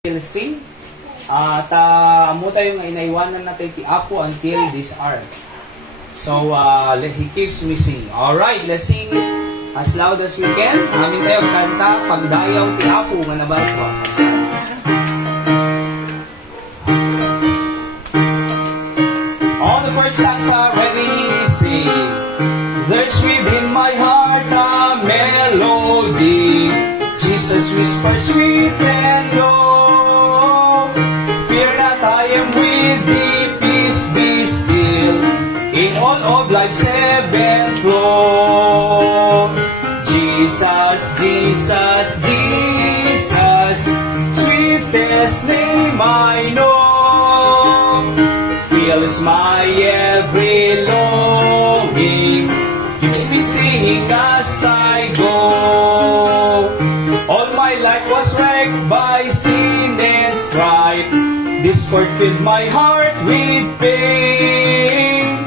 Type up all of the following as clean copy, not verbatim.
will sing. At amo tayong inaiwanan natin ti Apo until this hour. So, he keeps me singing. Alright, let's sing it as loud as we can. Amin tayo kanta, pagdayaw ti Apo nga nabaswa. On the first stanza, ready, sing. There's within my heart a melody. Jesus whispers sweet and low. Fear not, I am with thee, peace be still. In all of life's ebb and flow. Jesus, Jesus, Jesus, sweetest name I know. Fills my every longing, keeps me singing as I go. All my life was wrecked by sin and strife. Discord filled my heart with pain.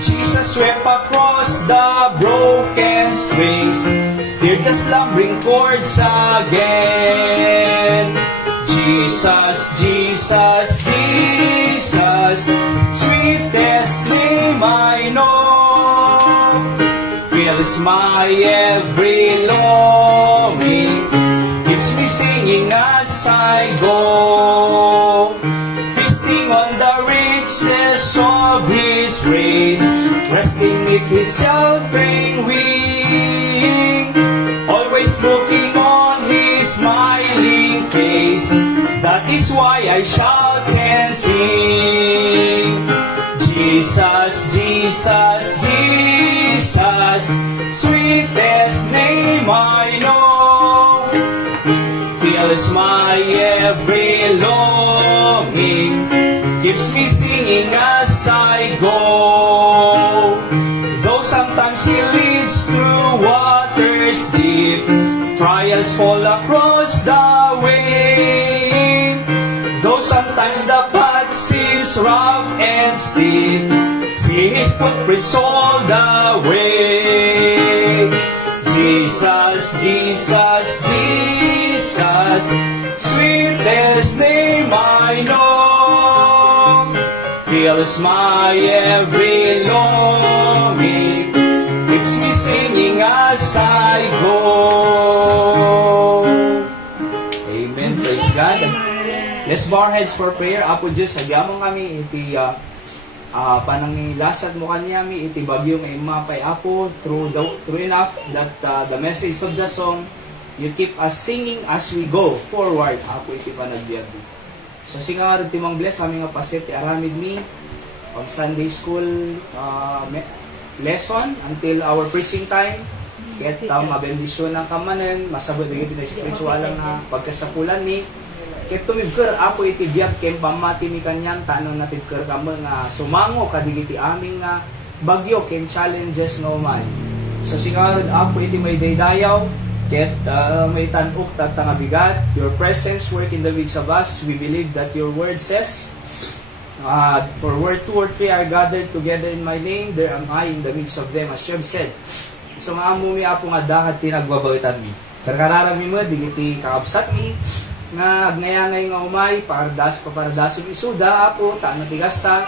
Jesus swept across the broken strings, stirred the slumbering chords again. Jesus, Jesus, Jesus, sweetest name I know. Fills my every longing, keeps me singing as I go. Feasting on the richness of His grace, resting beneath His sheltering wing. Always looking on His smiling face, that is why I shout and sing. Jesus, Jesus, Jesus, sweetest name I know. Fills my every longing, keeps me singing as I go. Though sometimes He leads through waters deep, trials fall across the way. Though sometimes the path seems rough and steep, see His footprints all the way. Jesus, Jesus, Jesus, sweetest name I know. Fills my every longing, keeps me singing as I go. Amen. Praise God. Let's bow our heads for prayer. Apo Diyos, agyamang kami iti panangilasad mo kanyami iti bagyo nga imapay Apo through enough that the message of the song you keep us singing as we go forward. Apo iti panagbiag. So singarad ti mang bless kami nga pasit ti aramid mi on Sunday school lesson until our preaching time. Ket mabendisyon ng kamanen, masabot digit na spiritual nga pagkasapulan ni. Ket tumibker Apo iti biag ken pamati ni kanyan tanong natibker kamo nga sumango kadigiti aming nga bagyo ken challenges no man. So singarod Apo iti may daydayaw ket may tanuk tatanga bigat. Your presence work in the midst of us. We believe that your word says for where 2 or 3 are gathered together in my name, there am I in the midst of them, as you have said. So nga amo mi Apo nga dahat tinagbabawitan mi. Karkararag mi mo digiti kakabsat mi nga agnayangay nga umay paradas mi isuda Apo ta natigas sa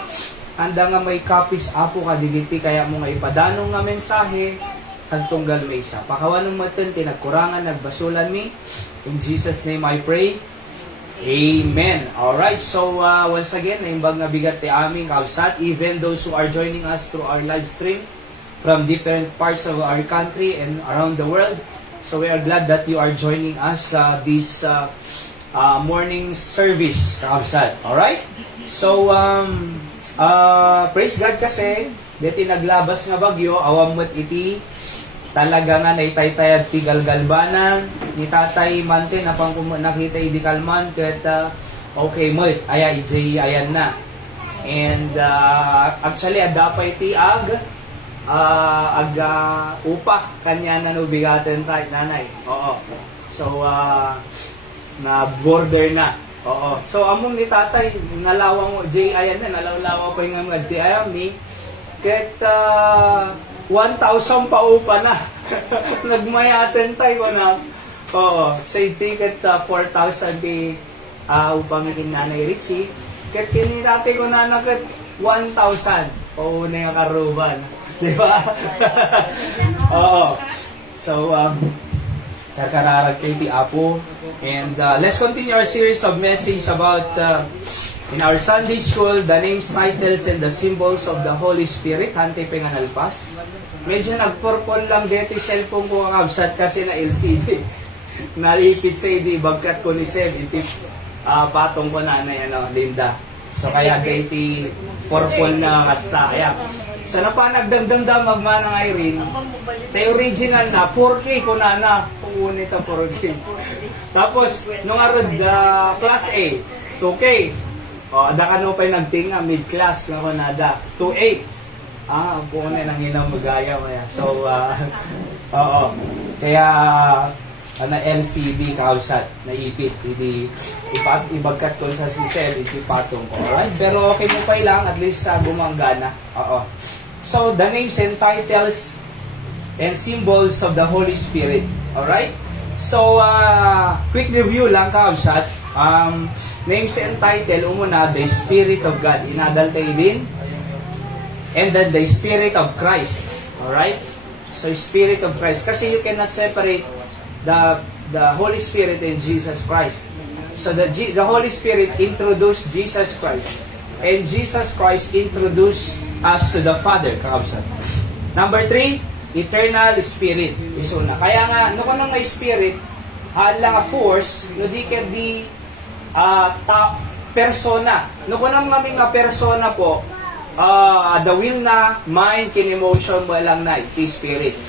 handa nga may copies Apo kadigiti kaya mo nga ipadanong nga mensahe sagtunggal may isa pakawanong maten tinagkurangan nagbasulan mi in Jesus name I pray. Amen. Alright, so once again naimbag nga bigat ti aming kabsat, even those who are joining us through our live stream from different parts of our country and around the world. So we are glad that you are joining us this morning service, kakabsat. Alright? So, praise God kasi, dito naglabas nga bagyo, awamot iti, talaga nga naitaytayad ti galgalbanan, ni Tatay Mante, na pang nakita idi kalman, ket okay mo, ayan na. And, actually, adapay ti upa, kanya na nubigaten tayo, nanay. Oo. So, na border na. Oo. So among ni Tatay nalawang J ayan na nalawlawa ko yung mga ayan ni ket 1,000 pa upa na. Nagmayaten tayo na Oo, say ticket sa 4,000 di upang ikin Nanay Richie. Ket kinirati ko na nakat 1,000. Oo na yung karuban. Di ba? Oo. So, kakararag kay ti Apo. And let's continue our series of message about in our Sunday school, the names, titles, and the symbols of the Holy Spirit. Hante penganalpas. Medyo nagpurpon lang dito cellphone ko ang absat kasi na LCD. Nalipit sa idi, bagkat ko ni Seb, iti patong ko na Linda. So kaya dito purple na kasta. Kaya, so napanagdagdagda magmanang Irene, tayo original na, 4K ko na, pumunit ang 4K. Tapos, nung arod, class A, 2K. O, ada ka no pa'y nagtinga, mid-class, nga ko nada, 2A. Buo na nang inang magaya maya. So, oo. Kaya, LCD kausat, naipit. Hindi, ibagkat ko sa sisel, ipatong ko. Alright? Pero okay mo pa lang, at least gumanggana. Oo. So, the names and titles and symbols of the Holy Spirit. Alright? So, quick review lang kausat. Names and title, umuna, the Spirit of God. Inadal tayo din. And then the Spirit of Christ. Alright? So, Spirit of Christ. Kasi you cannot separate the Holy Spirit and Jesus Christ. So, the Holy Spirit introduced Jesus Christ. And Jesus Christ introduced us to the Father. Kakabsat. Number 3, Eternal Spirit. Isuna. Kaya nga, no nang may Spirit, lang a force, no di ka di persona. No nang naming nga persona po, the will na, mind, kin emotion mo lang na, iti spirit.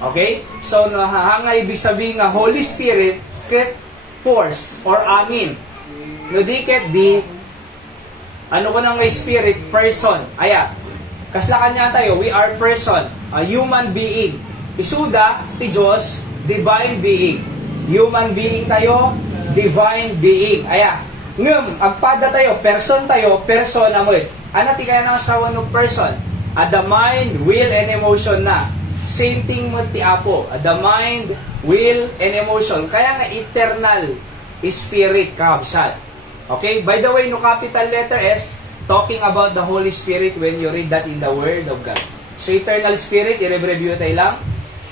Okay? So, hanga ibig sabihin nga, Holy Spirit, ket force, or amin. No di ket di, ano ko nang may spirit, person. Aya, kasla kanya tayo, we are person, a human being. Isuda, ti Diyos, divine being. Human being tayo, divine being. Aya, agpada tayo, person tayo, persona mo. Ano ti kaya ng asawa ng person? The mind, will, and emotion na. Same thing mo ti Apo. The mind, will, and emotion. Kaya nga eternal spirit kabsat. Okay? By the way, no capital letter S, talking about the Holy Spirit when you read that in the Word of God. So eternal spirit, i-review tayo lang.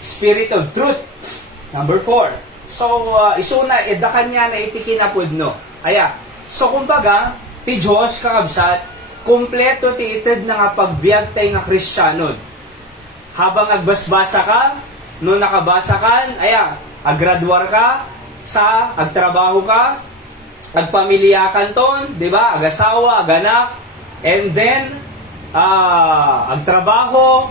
Spirit of truth. Number 4. So, isuna, edakan niya na itikinapod no. Aya. So, kumbaga, ti Diyos kakabsat, kumpleto ti ited na nga pagbiag tayo nga Kristyanod. Habang agbasbasa ka, no nakabasa kan, aya, aggraduar ka, agtrabaho ka, agpamilya ton, di ba? Agasawa, aganak, and then, agtrabaho,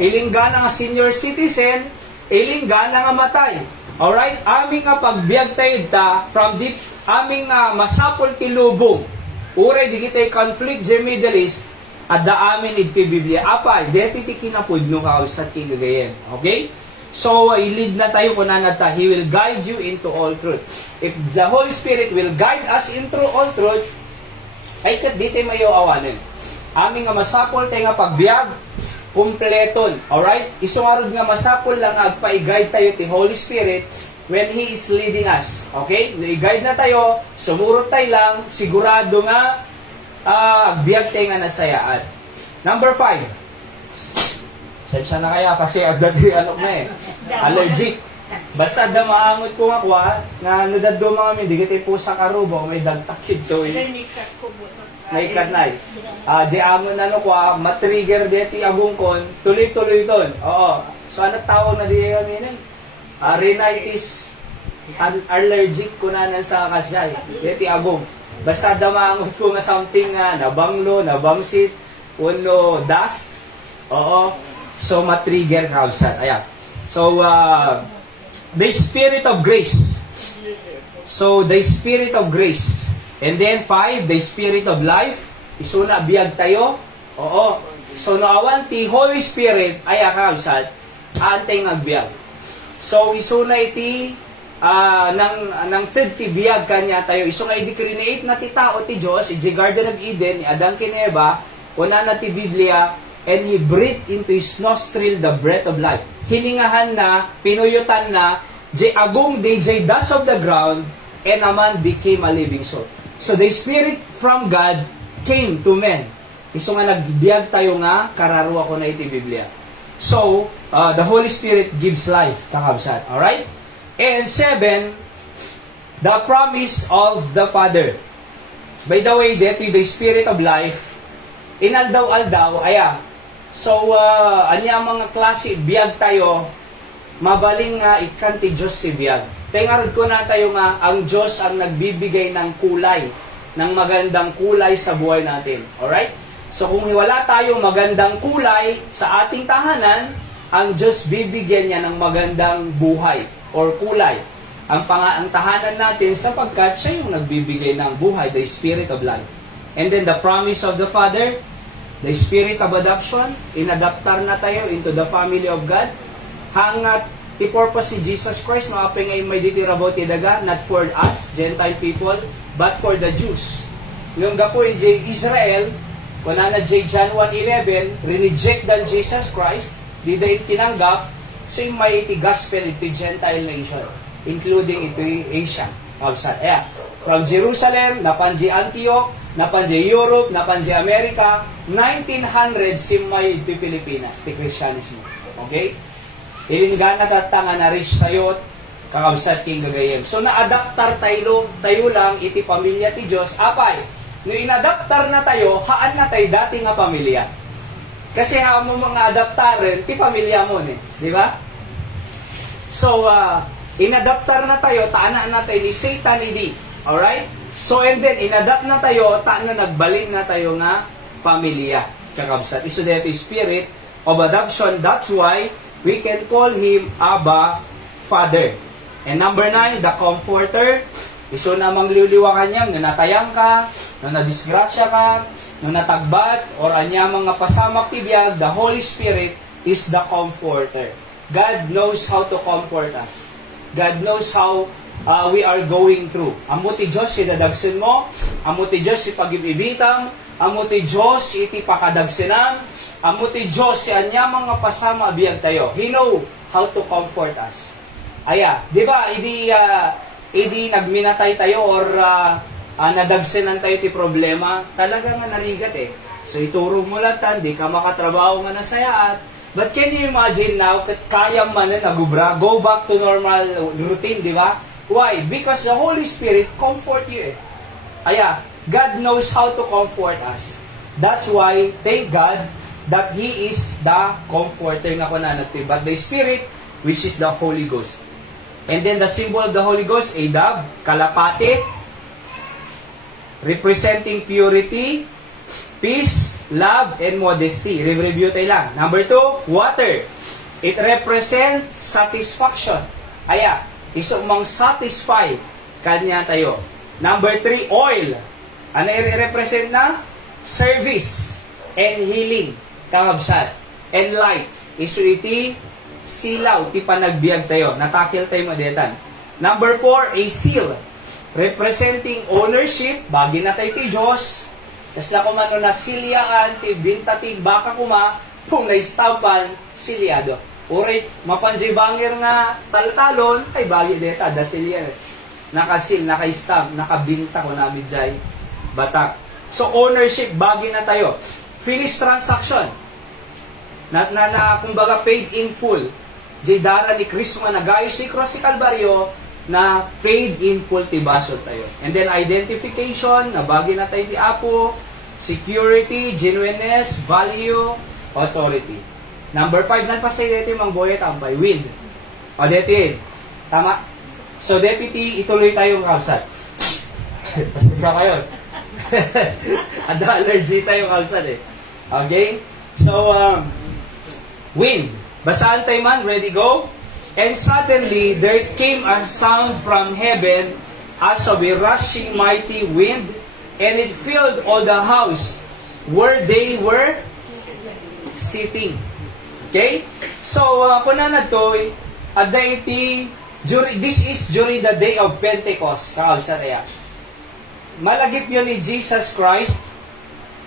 ilingga na nga senior citizen, ilingga na nga matay. Alright? Aming nga pagbiag tayo from deep, aming masapol ti lubong. Uray, di kita conflict sa Middle East, at da amin iti Biblia. Apa, deti ti kinapudno ka sa kinagayen. Okay? So, ilid na tayo kunan ta. He will guide you into all truth. If the Holy Spirit will guide us into all truth, ay kat di tayo mayo awanin. Aming nga masapol tayo nga pagbiag, kumpleton. Alright? Isungarod nga masapol lang agpa-guide tayo ti Holy Spirit when He is leading us. Okay? I-guide na tayo, sumurot tayo lang, sigurado nga, biyag tayo nga nasayaan. Number 5. Sensya na kaya kasi agad yung allergic. Basta da maangot ko nga kwa, na nadado mga min, di kita po sa karubo, may dagtakid to. Naikat na di amon na no kwa, matrigger deti agungkon, tuloy-tuloy ton. Oo. So ano tawag na di kami rhinitis allergic ko na sa kasay. Deti agong. Basta damangot ko nga something nabanglo, nabangsit, uno dust. Oo. So matrigger kausat. Ayan. So the Spirit of grace. So the Spirit of grace. And then 5, the Spirit of life. Isuna biyag tayo. Oo. So naawan ti Holy Spirit ay kausat antay ngagbiag. So, isuna iti nang ti biyag kanya tayo. Isuna iti create na ti tao ti Diyos, iti Garden of Eden, ni Adam ken Eva, una na ti Biblia, and He breathed into His nostril the breath of life. Hiningahan na, pinuyutan na, di agong DJ dust of the ground, and a man became a living soul. So the Spirit from God came to men. Iso nga nagbiag tayo nga, kararwa ko na iti Biblia. So, the Holy Spirit gives life, kakabsat. Alright? And 7, the promise of the Father. By the way, that the Spirit of life, inaldaw-aldaw, So, anya mga klase, biag tayo, mabaling nga ikanti Diyos si biag. Tengarod ko na tayo nga, ang Diyos ang nagbibigay ng kulay, ng magandang kulay sa buhay natin. Alright? So, kung wala tayong magandang kulay sa ating tahanan, ang Diyos bibigyan niya ng magandang buhay or kulay. Ang tahanan natin sapagkat siya yung nagbibigay ng buhay, the Spirit of life. And then the promise of the Father, the Spirit of adoption, inadaptar na tayo into the family of God. Hangat i-purpose si Jesus Christ, maaping ay may ditirabo tidaga, not for us, Gentile people, but for the Jews. Yung gapoy Israel, wala na John 1:11, re-reject dan Jesus Christ, di dahil tinanggap, so yung may iti gospel iti Gentile nation, including ito Asia. From Jerusalem, napanji Antioch, napanji Europe, napanji America, 1900 simay iti Pilipinas, ti Kristyanismo. Okay? Ilinggan na tatanga na reach sayot, kakabsat king gagayem. So na-adaptar tayo lang iti pamilya ti Diyos, apay, no inadaptar na tayo, haan na tayo dati nga pamilya. Kasi mo mga adaptaren, ti pamilya mo di ba? So, inadaptar na tayo, taana na tayo ni Satan idi. Alright? So, and then, inadapt na tayo, taana nagbaling na tayo nga pamilya. Kakabsat. Iso dito Spirit of adoption, that's why we can call Him Abba, Father. And number 9, the Comforter. Iso namang liwliwakan niya, na natayang ka, na nadisgrasya ka, na natagbat, or anya mga pasamak tibiyag, the Holy Spirit is the Comforter. God knows how to comfort us. God knows how we are going through. Amo ti Diyos idadagsin mo, amo ti Diyos ipag-ibibitam, amo ti Diyos iti pakadagsinam, amo ti Diyos si anya mga pasama biyag tayo. He know how to comfort us. Di ba, idi nagminatay tayo or nadagsinan tayo ti problema, talaga nga narigat So ituro mo lang tan, di ka makatrabaho nga nasayaat. But can you imagine now, kaya man na nagubra, go back to normal routine, di ba? Why? Because the Holy Spirit comfort you God knows how to comfort us. That's why, thank God, that He is the comforter nga kunanat. But the Spirit, which is the Holy Ghost. And then the symbol of the Holy Ghost, a dove, kalapate, representing purity, peace, love, and modesty. Review tayo lang. Number 2, water. It represents satisfaction. Iso mang satisfy kanya tayo. Number 3, oil. Ano i-represent na? Service and healing. Kakabsat. And light. Iso iti silaw, ti panagbiag tayo. Natakil tayo madetan. Number 4, a seal. Representing ownership. Bagi na tayo ti Diyos. Kasi na kumano na silyaan, ti bintatig, baka kuma, kung naistampan, silyado. Uri, mapanjay bangir nga taltalon, ay bagi deta, da silya. Nakasil, nakaistamp, nakabinta ko namin dyan, batak. So, ownership, bagi na tayo. Finish transaction. Kumbaga, paid in full. Jay dara ni Kristo nga nagayos si Cross si Calvario, na paid in full tibasod tayo. And then, identification, nabagi na tayo ni Apo, security, genuineness, value, authority. Number 5, nalpasay dito yung mangboya tambay, wind. O, dito yun. Tama? So, deputy, ituloy tayong kalsad. Pasig ka kayo. Ada allergy tayong kalsad Okay? So, wind. Basaan tayo man, ready, go? And suddenly, there came a sound from heaven as of a rushing mighty wind, and it filled all the house where they were sitting. Okay? So, kuna na to, this is during the day of Pentecost. Malagip yun ni Jesus Christ,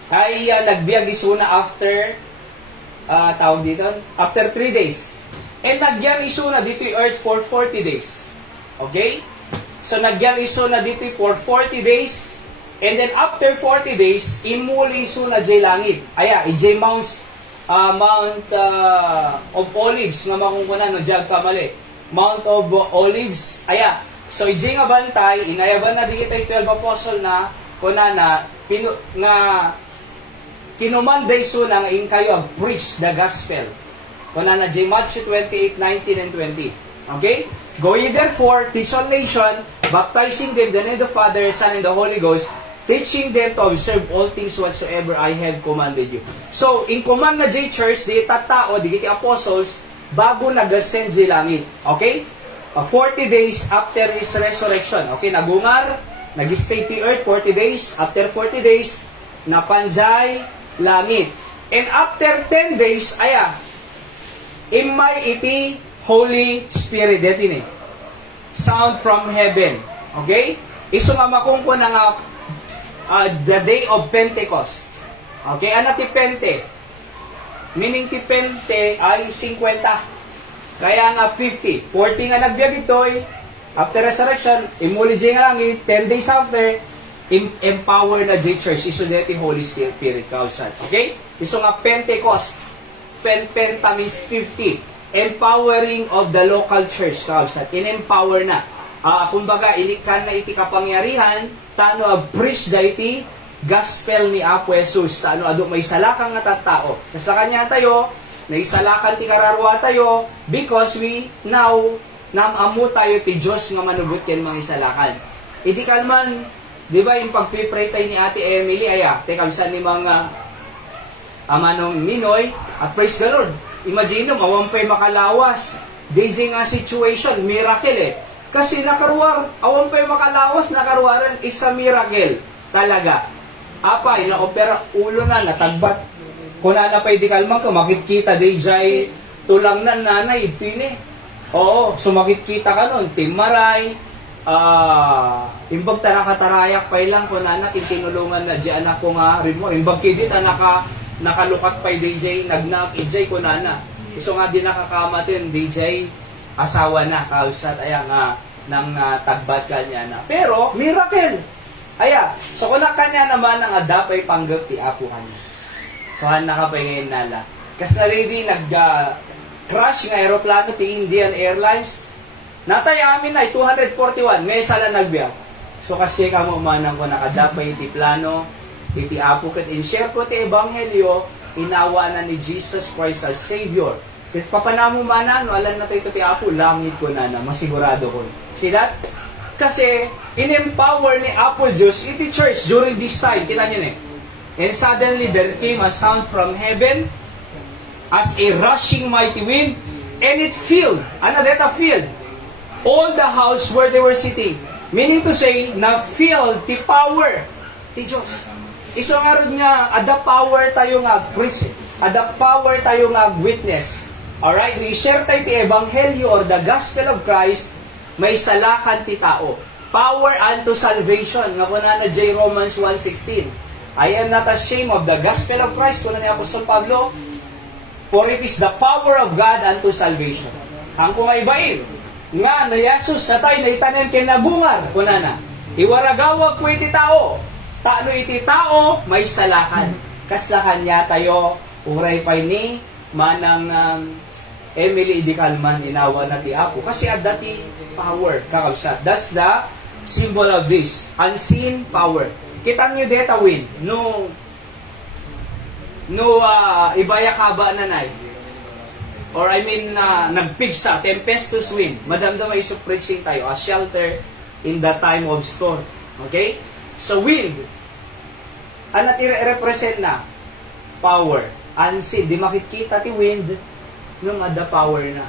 ay nagbiag isuna after, tawag dito, after 3 days. And nagyan isuna dito yung earth for 40 days. Okay? So nagyan iso na dito for 40 days. And then after 40 days, imuli iso na jay langit. Aya, ijay Mount of Olives nga makungkunan no jag kamali. Mount of Olives. Aya. So ijay nga bantay, inayaban na di kita 12 apostle na kunana nga kinumanday so na in kayo ang preach the gospel. Kunana jay Matthew 28:19 and 20. Okay? Go ye therefore, teach all nation, baptizing them in the name of the Father, Son, and the Holy Ghost, teaching them to observe all things whatsoever I have commanded you. So, in command na J Church, di tatao, di kiti apostles, bago nag-ascend di langit. Okay? 40 days after His resurrection. Okay? Nagungar, nag-stay to earth 40 days. After 40 days, napanjay langit. And after 10 days, imay iti Holy Spirit. Dito ni. Sound from heaven. Okay? Iso nga makungko na nga the day of Pentecost. Okay? Ano ti Pente? Meaning ti Pente ay 50. Kaya nga 50. 40 nga nagbiag ito'y after resurrection, imuli J nga lang 10 days after, empower na J Church. Iso dito Holy Spirit kausad. Okay? Iso nga Pentecost. Penta means 50. Empowering of the local church kausad. In-empower na. Kumbaga, inikan na iti kapangyarihan, tano preach da iti gospel ni Apo Jesus. Ano, may salakang nga tattao. Sa kanya tayo, naisalakan ti kararwa tayo, because we now, namamu tayo ti Diyos nga manubot yan mga isalakan. Iti kalman, di ba yung pagpipray tayo ni Ate Emily, teka, saan ni mga amanong Ninoy, at praise the Lord. Imagine mo, awampay makalawas. DJ nga situation, miracle Kasi nakaruwar, awampay makalawas, nakaruwaran, it's a miracle. Talaga. Apa, ina-opera, ulo na, natagbat. Kung na pa'y di kalman ko, makikita DJ, tulang na nanay, ito yun Oo, so makikita ka nun, timaray, imbag tanakatarayak pa ilang, kung na tinulungan na di anak ko nga rin mo, imbag kidit, nakalukat pa'y DJ, nagnak, ijay ko na. Iso nga din nakakamatin, DJ, asawa na, kausat, nga, nang tagbat ka niya na. Pero, miracle! So kung kanya naman ang adapay panggap ti apo kanya. So, nakapay ngayon nala. Kasi na ready, crash nga aeroplano ti Indian Airlines. Natay amin na, 241, ngayon sala nagbiyak. So, kasi ka mo manang ko nakadapay ti plano, iti apo kat in-share ko ti ebanghelyo, inawa na ni Jesus Christ as Savior. Kasi papanamo mana, no, alam na tayo ti apo, langit ko na, masigurado ko. See that? Kasi, in-empower ni Apo Diyos iti church during this time. Kita niyo And suddenly, there came a sound from heaven as a rushing mighty wind, and it filled, filled, all the house where they were sitting. Meaning to say, na-filled ti power ti Diyos. Iso nga rin nga, ada power tayo nga preach, ada power tayo nga witness. Alright, we share tayo ti Ebanghelyo or the Gospel of Christ, may salakan ti tao. Power unto salvation. Nga kuna na J. Romans 1:16. I am not ashamed of the Gospel of Christ, kuna ni Apostol Pablo, for it is the power of God unto salvation. Ang kumaibain, nga na Yesus na tayo na itanim kinabungar, kuna na, iwaragawag ko iti tao, tano iti tao, may salakan. Kaslakan niya tayo, uray pa'y ni, manang Emily di Calman, inawa na ti Apo. Kasi at dati power, kakabsat. That's the symbol of this, unseen power. Kita nyo deta win, no ibaya kaba nanay. Or I mean, nagpigsa, tempestuous wind. Madamdama iso preaching tayo, a shelter in the time of storm. Okay? So wind, anat i-represent na? Power. Unseen, di makikita ti wind, nung ada power na.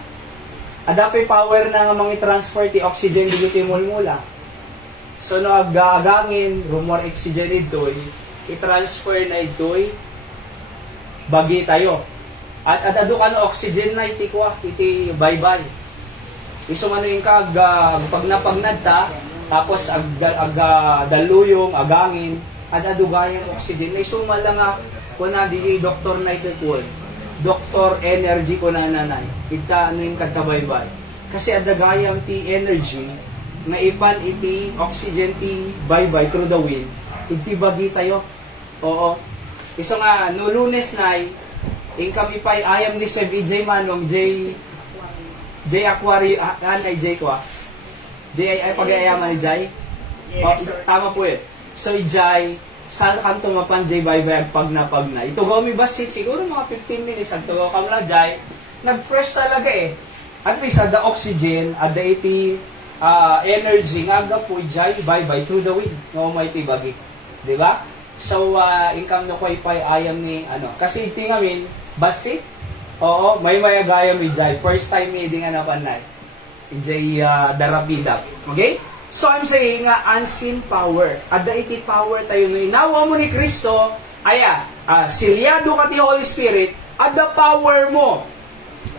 Adapay power na nga mga transfer ti oxygen dito ti mulmula. So no agagangin, rumor oxygen ito'y, i-transfer na ito'y bagi tayo. At adado ka no oxygen na iti kwa, iti bye-bye. Iso man yung pag napagnad ta, tapos daluyong, agangin, adado gayang oxygen. May suma lang nga, kung na di doktor na ito Doctor energy ko na nanay. Ita ano yung katabaybay. Kasi adagayam ti energy, nga ipan iti oxygen ti bye-bye through the wind, iti bagi tayo. Oo. Iso nga, no Lunes na, in kami pa, ayam ni Seb EJ Manong, J Aquario, ay J ko J ay pag-ayaman ni Jay? Yes, sir. Tama po So, Jay, saan kam tumapan Jay bye-bye pag na. Ito go mi basit, siguro mga 15 minutes, ang tugaw kam na Jay, nag-fresh talaga At least, the oxygen, the iti energy, nga po Jay, bye-bye through the wind, no may tibagi. Diba? So, income no ko'y ayam ni, kasi iti ngamin, basit, oo, may agayam ni Jay, first time ni hindi nga napanay. Jay darabida. Okay? So I'm saying nga unseen power. Ada iti power tayo no inawa mo ni Kristo, silyado ka ti Holy Spirit, ada power mo.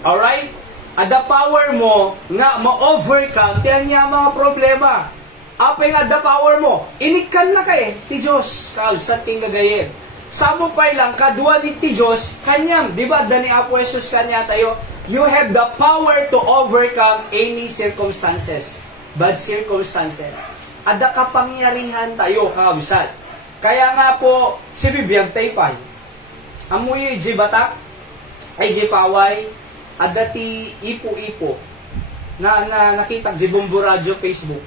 Alright? Ada power mo nga ma-overcome ti anya mga problema. Apay nga ada power mo. Inikan na ti Diyos. Kausat king gagayin. Samo pa lang, kadwa ni ti Diyos, kanyang, di ba, dani Apo Jesus kanya tayo, you have the power to overcome any circumstances, bad circumstances. Ada kapangyarihan tayo, kakabisat. Kaya nga po, si Bibiyag Taypay, amuyo iji batak, ay iji paway, ada ti ipo-ipo, na nakita iji Bumbu Radio Facebook,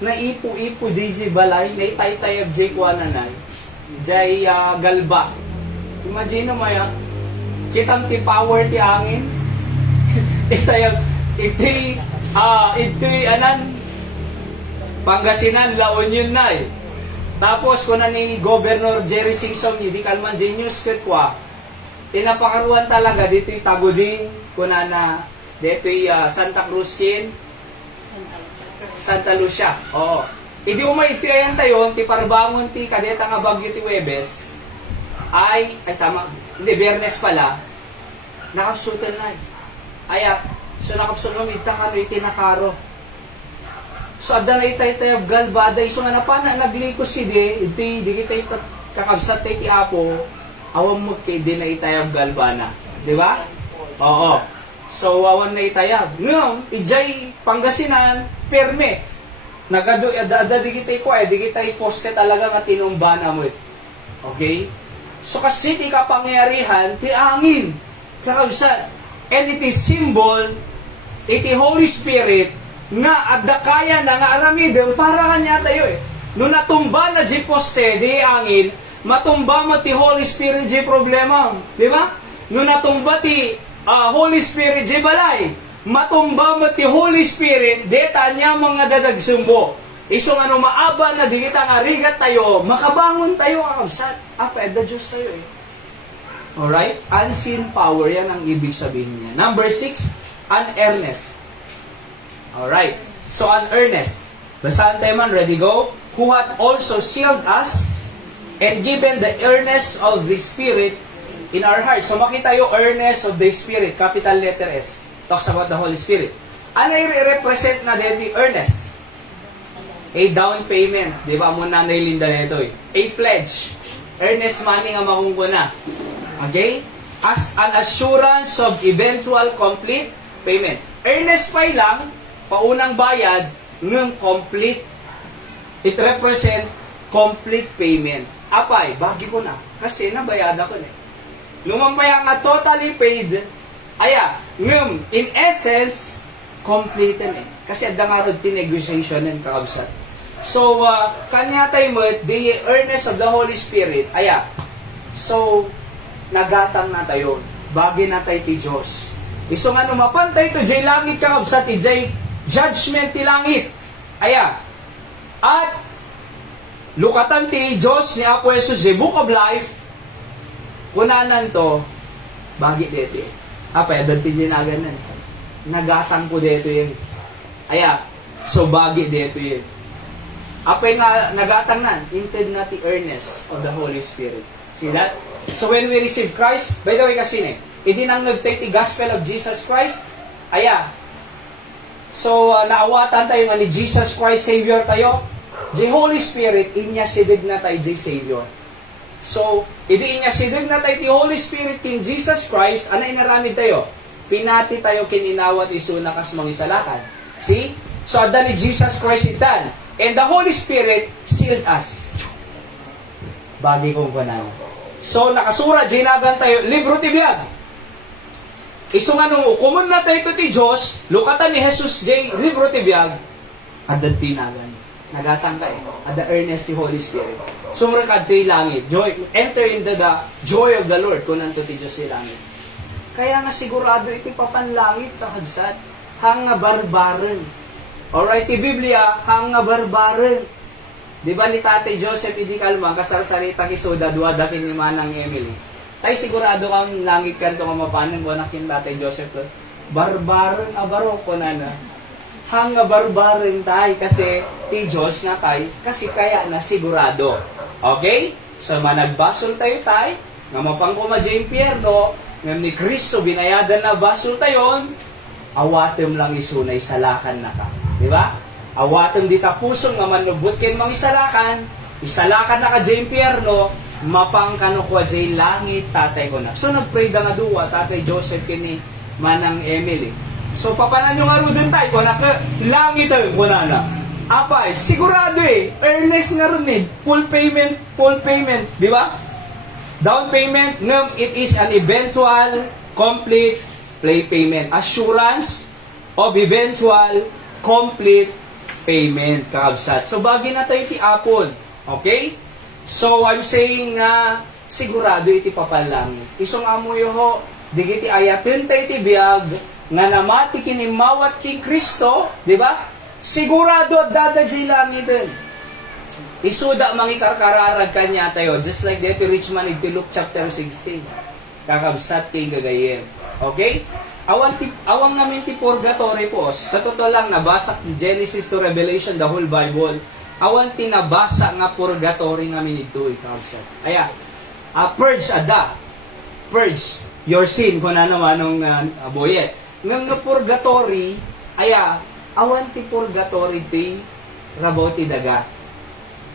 na ipo-ipo di iji balay, na itay-tayag iji kuananay, Jay galba. Imagine mo kitam ti power ti angin. iti Pangasinan La Union na Tapos kuna ni Governor Jerry Singson di kalman genius ket kwa. Tinapakaruan talaga dito Taguding kuna na dito Santa Cruz kin Santa Lucia. Oo. Idi umay iti ayan tayo, ti parbangon ti kadeta nga bagyo ti Webes, ay tama, hindi, Biyernes pala, nakapsutan na so nakapsutan ita kano iti nakaro. So adda na itay tayo galbada, iso nga napana, naglikos iti, di kita kakabsat ti Apo, awam magkidi na itayab galbana. Di ba? Oo. So awan na itayab. Ngam, ijay Pangasinan, perme. Nagado di kita di kita poste talaga nga tinumbana mo. Okay? So kasi ti kapangyarihan ti angin. Kakabsat. And it is symbol iti Holy Spirit nga adda kaya na nga aramidem para kanya tayo No natumba na di poste di angin, matumba mo ti Holy Spirit di problema. Di ba? No natumba ti Holy Spirit di balay, matumba mo ti Holy Spirit, deta niya mga dadagsumbo. Iso nga no maaba na di kita nga rigat tayo, makabangon tayo kakabsat. Pwede Diyos tayo Alright? Unseen power, yan ang ibig sabihin niya. Number 6, unearnest. Alright. So, unearnest. Basahan tayo man, ready, go? Who hath also sealed us and given the earnest of the Spirit in our hearts. So, makita yung earnest of the Spirit, capital letter S. Talks about the Holy Spirit. Ano i-represent na din the earnest? A down payment. Di ba? Muna na Linda na ito A pledge. Earnest money nga makungkuna. Okay? As an assurance of eventual complete payment. Earnest pay lang, paunang bayad, ng complete. It represent complete payment. Apay, bagi ko na. Kasi nabayada ko na Lumampaya nga totally paid, in essence, complete Kasi adda nga rin negotiation and kakabsat. So, kanya tayo mo, the earnest of the Holy Spirit, so, nagatang na tayo, bagi na tayo ti Diyos. Iso nga numapantay to, jay langit kakabsat, jay judgment ti langit. At, lukatan ti Diyos ni Apo Jesus, the Book of Life, kunanan to, bagi dito doon ti ginaganan. Nagatang ko dito so bagi dito Apay nga nagatang nan, inted na ti earnest of the Holy Spirit. See that? So when we receive Christ, by the way kasi hindi nang nag-take the gospel of Jesus Christ, so naawatan tayo nga ni Jesus Christ, Savior tayo, the Holy Spirit, inya sidig na tayo, the Savior. So, idi inya sidig na tayo, the Holy Spirit, in Jesus Christ, ano inaramid tayo? Pinati tayo kininawat iso na kas mangisalakan. See? So, adda ni Jesus Christ itan. And the Holy Spirit sealed us. Bagi kong kunan. So, nakasurat, jinagan tayo, libro ti biyag. Iso nga nung ukumun na tayo ito ti Diyos, lukatan ni Jesus jay libro ti biyag, adad tinagan. Nagatang ka Ada earnest si Holy Spirit. Sumrakad ti langit. Joy, enter into the joy of the Lord. Kunan to ti Diyos si langit. Kaya nga sigurado iti papanlangit kahagsat. Hang nga barbaren. Alright, ti Biblia, hang nga barbaren. Di ba ni Tate Joseph Idi Calma, kasarsarita kisuda, duwadakin ni Manang Emily. Tay sigurado kang langit kan ito kamapanan mo nakin Tate Joseph. Barbaren abaro ko na na. Hang nga barbaren tay kasi ti Diyos nga tay, kasi kaya na sigurado. Okay? So managbasol tayo tay, nga mapangkuma dya impyerno, nga ni Kristo binayadan na basol tayon, awatem lang isunay salakan na ka. Di ba? Awatem di tapusong nga manubot ken mangisalakan, isalakan na ka dya impyerno, mapangkano kwa dya langit, tatay ko na. So nagpray da nga duwa, tatay Joseph kini Manang Emily. So papanan nyo nga ro din tayo, kung naka langit tayo, kung na. Apay, sigurado earnest nga rin full payment, di ba? Down payment, it is an eventual, complete payment. Assurance of eventual, complete payment, kakabsat. So, bagi na tayo ti Apple. Okay? So, I'm saying nga, sigurado iti papalangit. Isong amoy ho, digiti ayatin tayo ti biyag, nga namati kinimawat ki Kristo, di ba? Sigurado at dadadjay langitin. Isuda mangikarkararag kanya tayo, just like dito rich man iti Luke chapter 16. Kakabsat kay gagayem. Okay? Awang namin ti purgatory po. Sa totoo lang, nabasa ti Genesis to Revelation, the whole Bible. Awan tinabasa nga purgatory namin ito, kakabsat. Aya, purge ada. Purge your sin, kung ano manong boyet. Ngam no purgatory, aya, awan ti purgatory ti rabaw ti daga.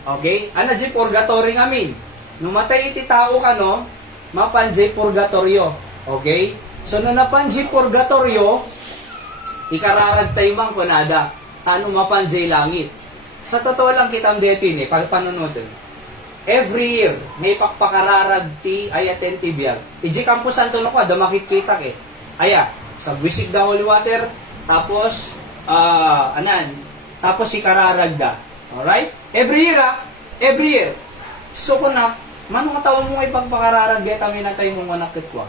Okay? Ano di purgatory ngamin? Numatay iti tao ka, no? Mapanjay purgatoryo. Okay? So, no napanjay purgatoryo, ikararag tayo mang kunada. Ano mapanjay langit? Sa totoo lang kitang detin pagpanunod. Every year, may pakpakararag ti ayaten ti biyag. Iji kampusan to no ko, da makikita Aya, sa bisig da holy water, tapos, tapos ikararag da. Alright? Every year. So, kung na, manong tawag mo ibang pakararag, kami na tayo mong manakit ko.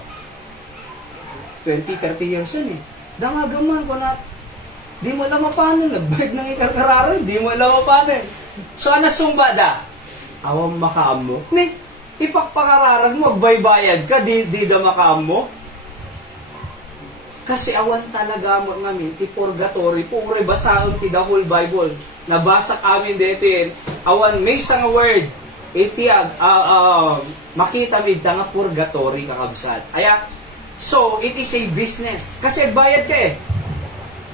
20-30 years yun Dangagaman ko na, di mo lang mapanin, nagbayad ng ikararag, di mo lang mapanin. So, anasumba da? Awang makaam mo. Ipakpakararag mo, magbaybayad ka, di da makaam mo. Kasi awan talaga mo ngamin, ti purgatory, pure basaon ti the whole Bible. Nabasa amin dito awan may isang word, iti makita mi nga purgatory kakabsat. Aya, so, it is a business. Kasi bayad ka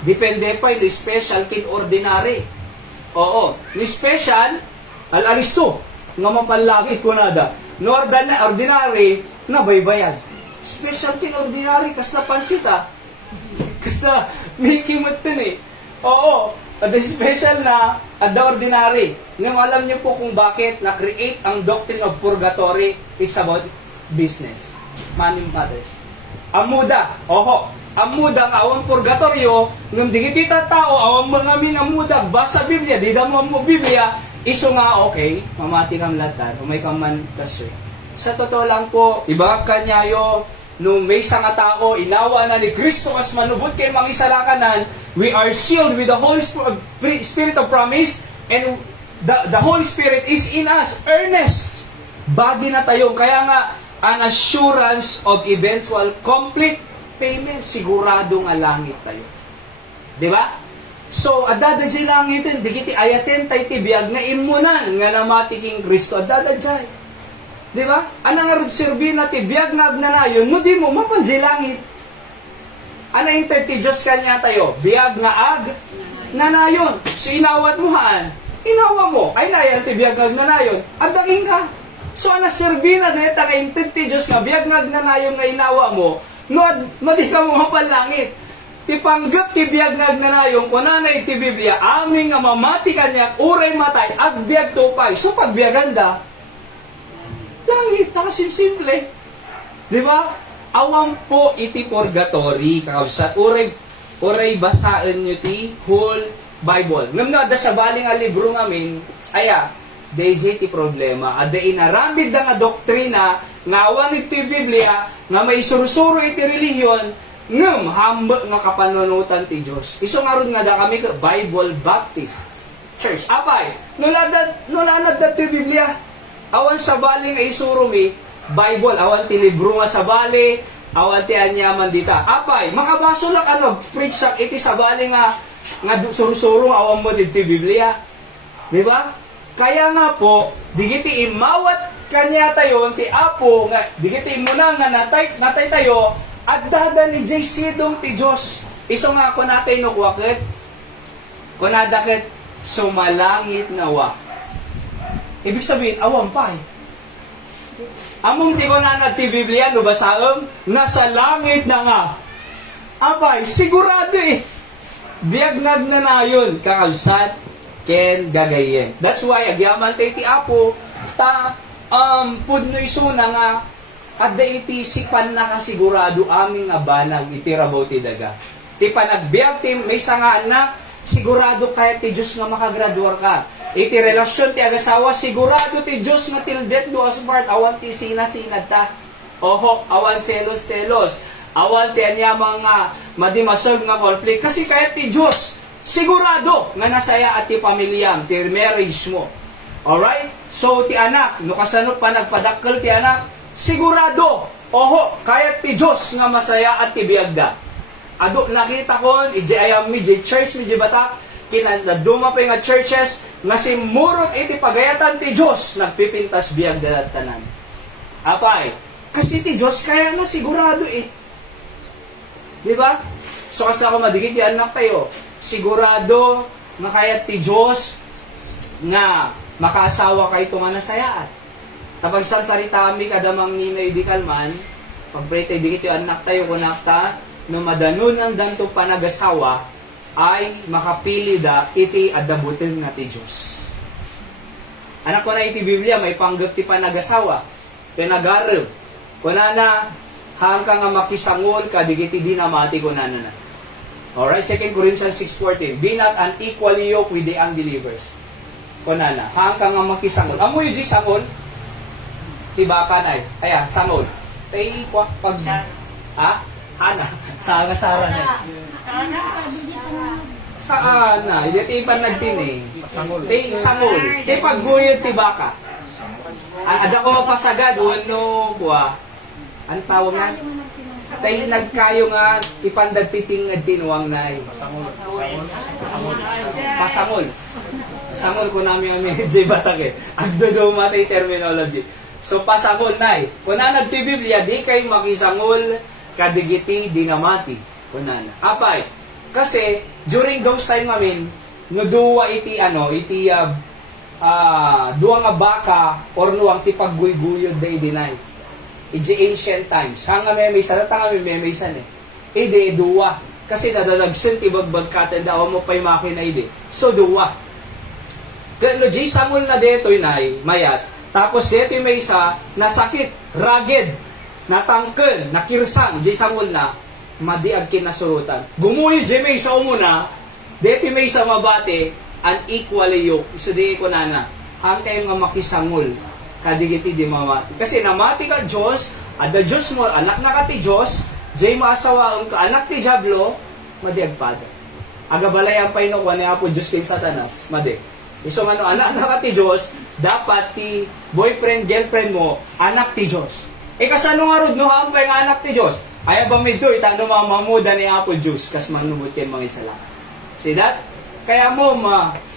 Depende pa, yung special, kin ordinary. Oo, yung special, al-aristo, nga mapalagit ko nada. No ordinary, na baybayad. Special kin ordinary, kas na pansita. Kas na, may kimot din Oo, at the special na, at the ordinary. Ngayon, alam niyo po kung bakit na-create ang doctrine of purgatory. It's about business. Money matters. Amuda, amuda nga awang purgatoryo, ngam digiti tao, awang mga minamuda, basa Biblia, di da mo Biblia, iso nga okay, mamati kang latan, umay kang man kasoy. Sa totoo lang po, iba kanyayo, nung may nga tao, inawa na ni Kristo kas manubot kay mangisalakanan, we are sealed with the Holy Spirit of promise, and the Holy Spirit is in us, earnest. Bagi na tayo, kaya nga, an assurance of eventual complete payment, sigurado nga langit tayo. Di ba? So, adadadjay langitin, digiti ayaten tay tibiyag nga imunan nga namatiking Kristo, adadadjay. Di ba? Anang nga rod sirbi na tibiyag nga agnanayon, no di mo mapanjay langit. Ano yung ti Diyos kanya tayo? Biyag nga ag nanayon. So, inawat mo haan? Inawa mo. Ay nayan tibiyag nga agnanayon. Adaging ka. So, ana sirbi na neta ka ti Diyos nga biyag nga agnanayon nga inawa mo, no, madi ka mo mapanlangit. ti panggap ti biyag nagnanayong kunanay ti Biblia aming nga mamati kanya uray matay at biyag tupay. So pagbiaganda, langit, nakasimsimple. Di ba? Awang po iti purgatory, kakabsat. Uray basaan nyo ti whole Bible. Ngam na, da sa baling nga libro ngamin, aya, DJ ti problema. Ada inaramid nga doktrina, nga awan iti Biblia, nga may surusuro iti relihiyon, ngam hambak nga kapanunutan ti Diyos. Iso nga ron nga da kami Bible Baptist Church. Apay, nulanad da ti Biblia. Awan sa bali nga isuro mi, Bible, awan ti libro nga sa bali, awan ti anyaman dita. Apay, makabaso lang preach sa iti sa bali nga surusuro awan mo diti Biblia. Di ba? Kaya nga po, digiti imawat kanya tayo, ti Apo, nga, digiti muna nga natay tayo, at dada ni Jay Sidong ti Diyos. Iso nga ako natin nukwakit, kunadakit, sumalangit nawa. Ibig sabihin, awang pa eh. Among di ko na ti Biblia, no basaam, nasa langit na nga. Abay, sigurado eh. Biagnag na na yun, kakalsat, ken gagayen. That's why, agyaman tayo ti Apo, pudno iso na nga, at da iti sipan na kasigurado aming abanag iti rabaw ti daga. Ti panagbiag ti may nga anak, sigurado kaya ti Diyos nga makagraduar ka. Iti relasyon ti agasawa, sigurado ti Diyos nga till death do us part, awan ti sina-sinad ta. Oho, awan selos-selos. Awan ti anya mga madimasog nga conflict. Kasi kaya ti Diyos, sigurado nga nasaya at ti pamilyang, ti marriage mo. Alright? So, ti anak, no kasanot pa nagpadakkel ti anak, sigurado, oho, kaya ti Diyos nga masaya at ti biagda. Ado, nakita ko, iji ayam mi, iji church, mi, iji batak, kinaduma pa nga churches, nga simurot iti pagayatan ti Diyos, nagpipintas biagda at tanan. Apay, kasi ti Diyos kaya na sigurado eh. Di ba? So, kasi ako madigit yung anak tayo, sigurado nga kaya ti Diyos nga makaasawa kayo nga nasayaan. Tapag sa sarita kami kadamang ninay di kalman, pagpray tayo dikit yung anak tayo kunakta, no madanon ang danto panagasawa, ay makapili da iti adabutin nga ti Diyos. Anak ko na iti Biblia, may panggap ti panagasawa, pinag-arab, kunana, hangka nga makisangol ka, digiti dinamati kunana na. Alright, 2 Corinthians 6:14, be not unequally yoked with the unbelievers. Kunana, hangka nga makisangol. Amo yung sangol, tibakan ay, kaya, sangol. Tay, pag, ha? Hana, sara na. Saan na? Hindi tipan nagtin eh. Tay, sangol. Tay, pagguyod tibaka. Ada ko pasagad, wano, buwa. Ang tawag nga? Tay, nagkayo nga, ipandagtiting nga tinuwang na eh. Pasangol. Pasangol ko namin ang medyo batak eh. Agdodo matay terminology. So, pasangol na eh. Kunana ti Biblia, di kayo makisangol kadigiti dinamati. Kunana. Apay, kasi, during those time namin, no duwa iti, duwa nga baka, or nuwang ti pagguyguyod da idinay. Iti ancient times. Hanga may sarata nga may san eh. Ide, duwa. Kasi nadalagsun ti bagbagkatan daw mo pa'y makina ide. So, duwa. Kaya, di sangol na deto inay, mayat, tapos dito may isa, nasakit, rugged, natangkel, nakirsan, di sangol na, madiag kinasurutan. Gumuyo di may isa umuna, dito may isa mabate, unequally yoke. So di ko na, hang kayo nga makisangol, kadigiti di mamati. Kasi namati ka Diyos, at the Diyos mo, anak na ka ti Diyos, di maasawa ka, anak ti Diablo, madiag pada. Agabalayan pa ino, kung po Diyos kay Satanas, madi. So anak ka ti Diyos, dapat ti boyfriend, girlfriend mo, anak ti Diyos. Kasano nga rod, no hampay nga anak ti Diyos. Ay ba may doy, tano mamamuda ni Apo Diyos, kas manubot kayo mga isala. See that? Kaya mo,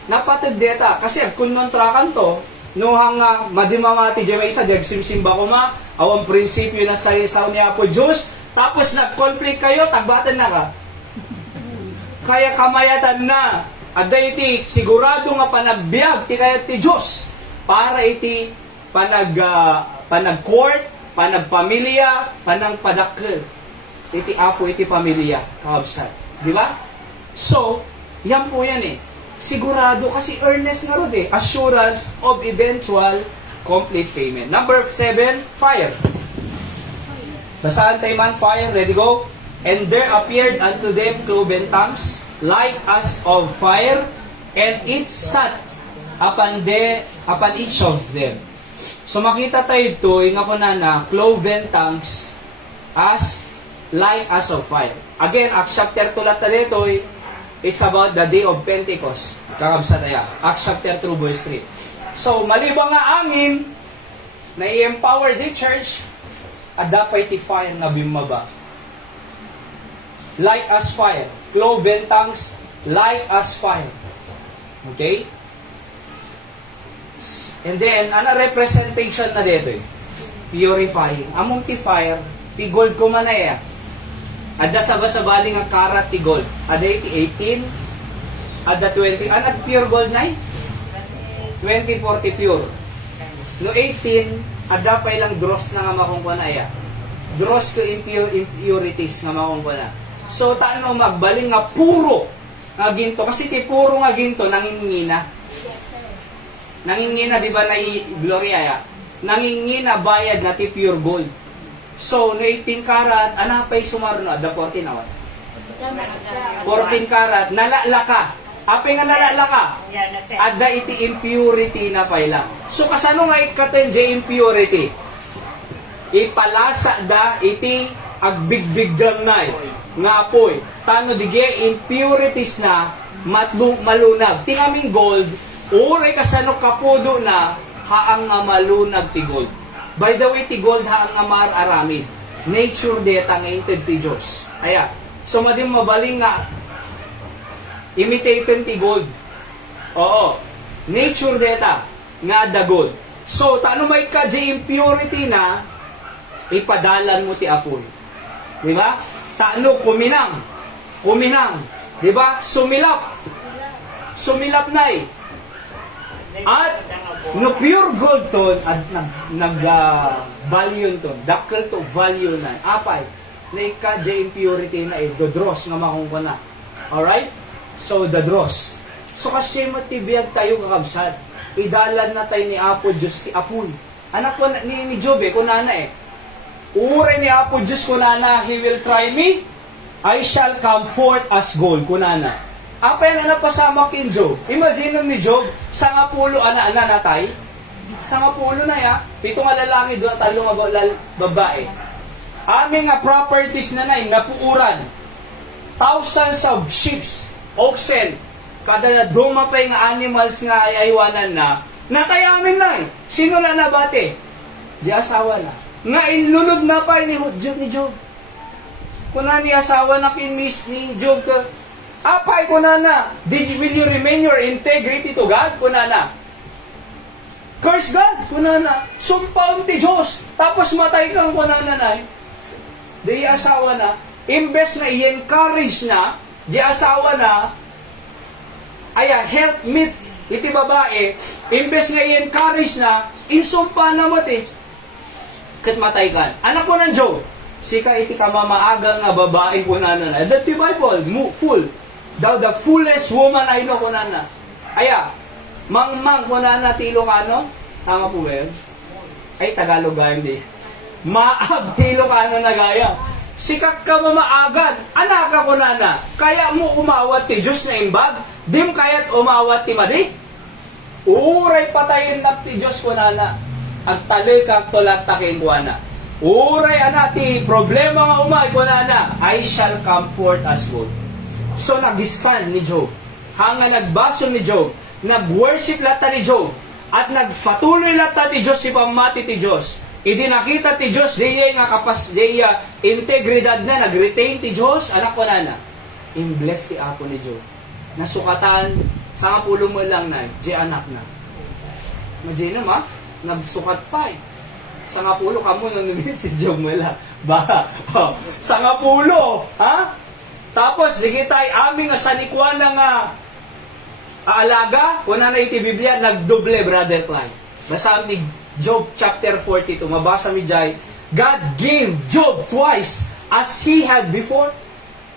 napatag deta, kasi kung nontrakan to, no hanga madimamati dyan may isa, simsimba ko awang prinsipyo na sarisaw ni Apo Diyos, tapos nag-conflict kayo, tagbatan na ka. Kaya kamayatan na. Ada iti sigurado nga panagbiag ti kaya ti Diyos para iti panag-court, panagpamilya, panagpadakkel. Iti Apo iti pamilya, kaabsat. Di ba? So, yan po yan eh. Sigurado kasi earnest nga rin eh. Assurance of eventual complete payment. Number 7, fire. Basahan tayo man, fire, ready, go. And there appeared unto them cloven tongues, like as of fire, and it sat upon each of them. So makita tayo ito, yung ako na cloven tongues as like as of fire. Again, Acts chapter 2 lahat na dito, it's about the day of Pentecost. Kakabsa tayo. Acts chapter 2 verse 3. So, malibang nga angin, na i-empower the church, at dapat iti fire na bimaba. Like as fire. Cloven tongues, like as fire. Okay? And then, ano representation na dito? Purifying. Among ti fire, ti gold ko man eh. Adda sabali nga karat ti gold. Adda iti 18, adda 20. Ano pure gold na 20, 40 pure. No 18, adda pa ilang dross na nga makungkwa na iya. Dross ko impurities nga makungkwa na. So, taano magbaling nga puro nga ginto. Kasi ti puro nga ginto, nangingina. Nangingina, di ba na i-gloria ya? Nangingina bayad na ti pure gold. So, no 18 karat, anapay sumarno, the 14 awat. 14 karat, nalalaka. Apay nga nalalaka. Adda iti impurity na payla. So, kasano nga ikatenje impurity? Ipalasa da iti agbigbigdam na nga apoy. Tano digye impurities na malunag. Tingaming gold, uray kasano kapudo na haang nga malunag ti gold. By the way, ti gold haang nga mar-aramid. Nature deta nga inted ti Diyos. Aya. So, madim mabaling nga imitated ti gold. Oo. Nature deta nga the gold. So, tano may ka impurity na ipadalan mo ti apoy. Di ba? Tano kuminang. Di ba? Sumilap na eh. At no pure gold ton at value ton. Dakkel to value na. Apay na ika impurity na the dross nga makungko na. Alright? So the dross. So kasi matibiyag tayo kakabsat. Idalan na tayo ni Apo Diyos ti apoy. Anak ko ni Job kunana eh. Uray ni Apo Diyos kunana, He will try me, I shall come forth as gold kunana. Apa yan na napasama kin Job? Imagine ni Job, sa nga pulo ana natay. Sa nga pulo na ya, pito nga lalaki doon, talo nga babae. Aming nga properties na napuuran. Thousands of sheep, oxen, kada dumapay nga animals nga aywanan na, nakayamin na eh. Sino na nabate? Di asawa na. Nga inlunod na pa ni Job. Kuna ni asawa na kinmis ni Job ka, apay kuna na, will you remain your integrity to God? Kuna na. Curse God? Kuna na. Sumpaon ti Diyos. Tapos matay kang kuna na. Di asawa na. Imbes na i-encourage na, di asawa na, help meet iti babae, imbes nga i-encourage na, insumpa na mati. Kat matay ka. Anak po ng Job, sika iti kamamaaga nga babae po na. That the Bible, full. Thou the fullest woman I know po na. Mangmang po na ti Ilocano. Tama po ba yun? Ay, Tagalog gaya hindi. Maag ti Ilocano na gaya. Sikak ka mamaagan. Anak ka po na. Kaya mo umawat ti Diyos na imbag. Dim kaya't umawat ti madi. Uray patayin na ti Diyos po na. Ang tali kang tulat takin ko na. Uray anati, problema nga umay ko na. I shall come forth as gold. So nag-stand ni Job. Hanga nagbaso ni Job. Nag-worship lata ni Job. At nagpatuloy lata ni Diyos si pamati ti Diyos. Idinakita ti Diyos, diya nga diya integridad na, nag-retain ti Diyos, anak ko na. In-bless ti Apo ni Job. Nasukatan, sa nga pulo mo lang na, diya anak na. Imagine ma? Nagsukat pa eh. Sa nga pulo ka mo nung namin si Job Mela. Sa nga pulo. Ha? Tapos, sige tayo, aming asanikwan ng aalaga, kung na iti Biblia, nagdoble, Brother Clyde. Basta ni Job chapter 42, mabasa mi jay, God gave Job twice as he had before.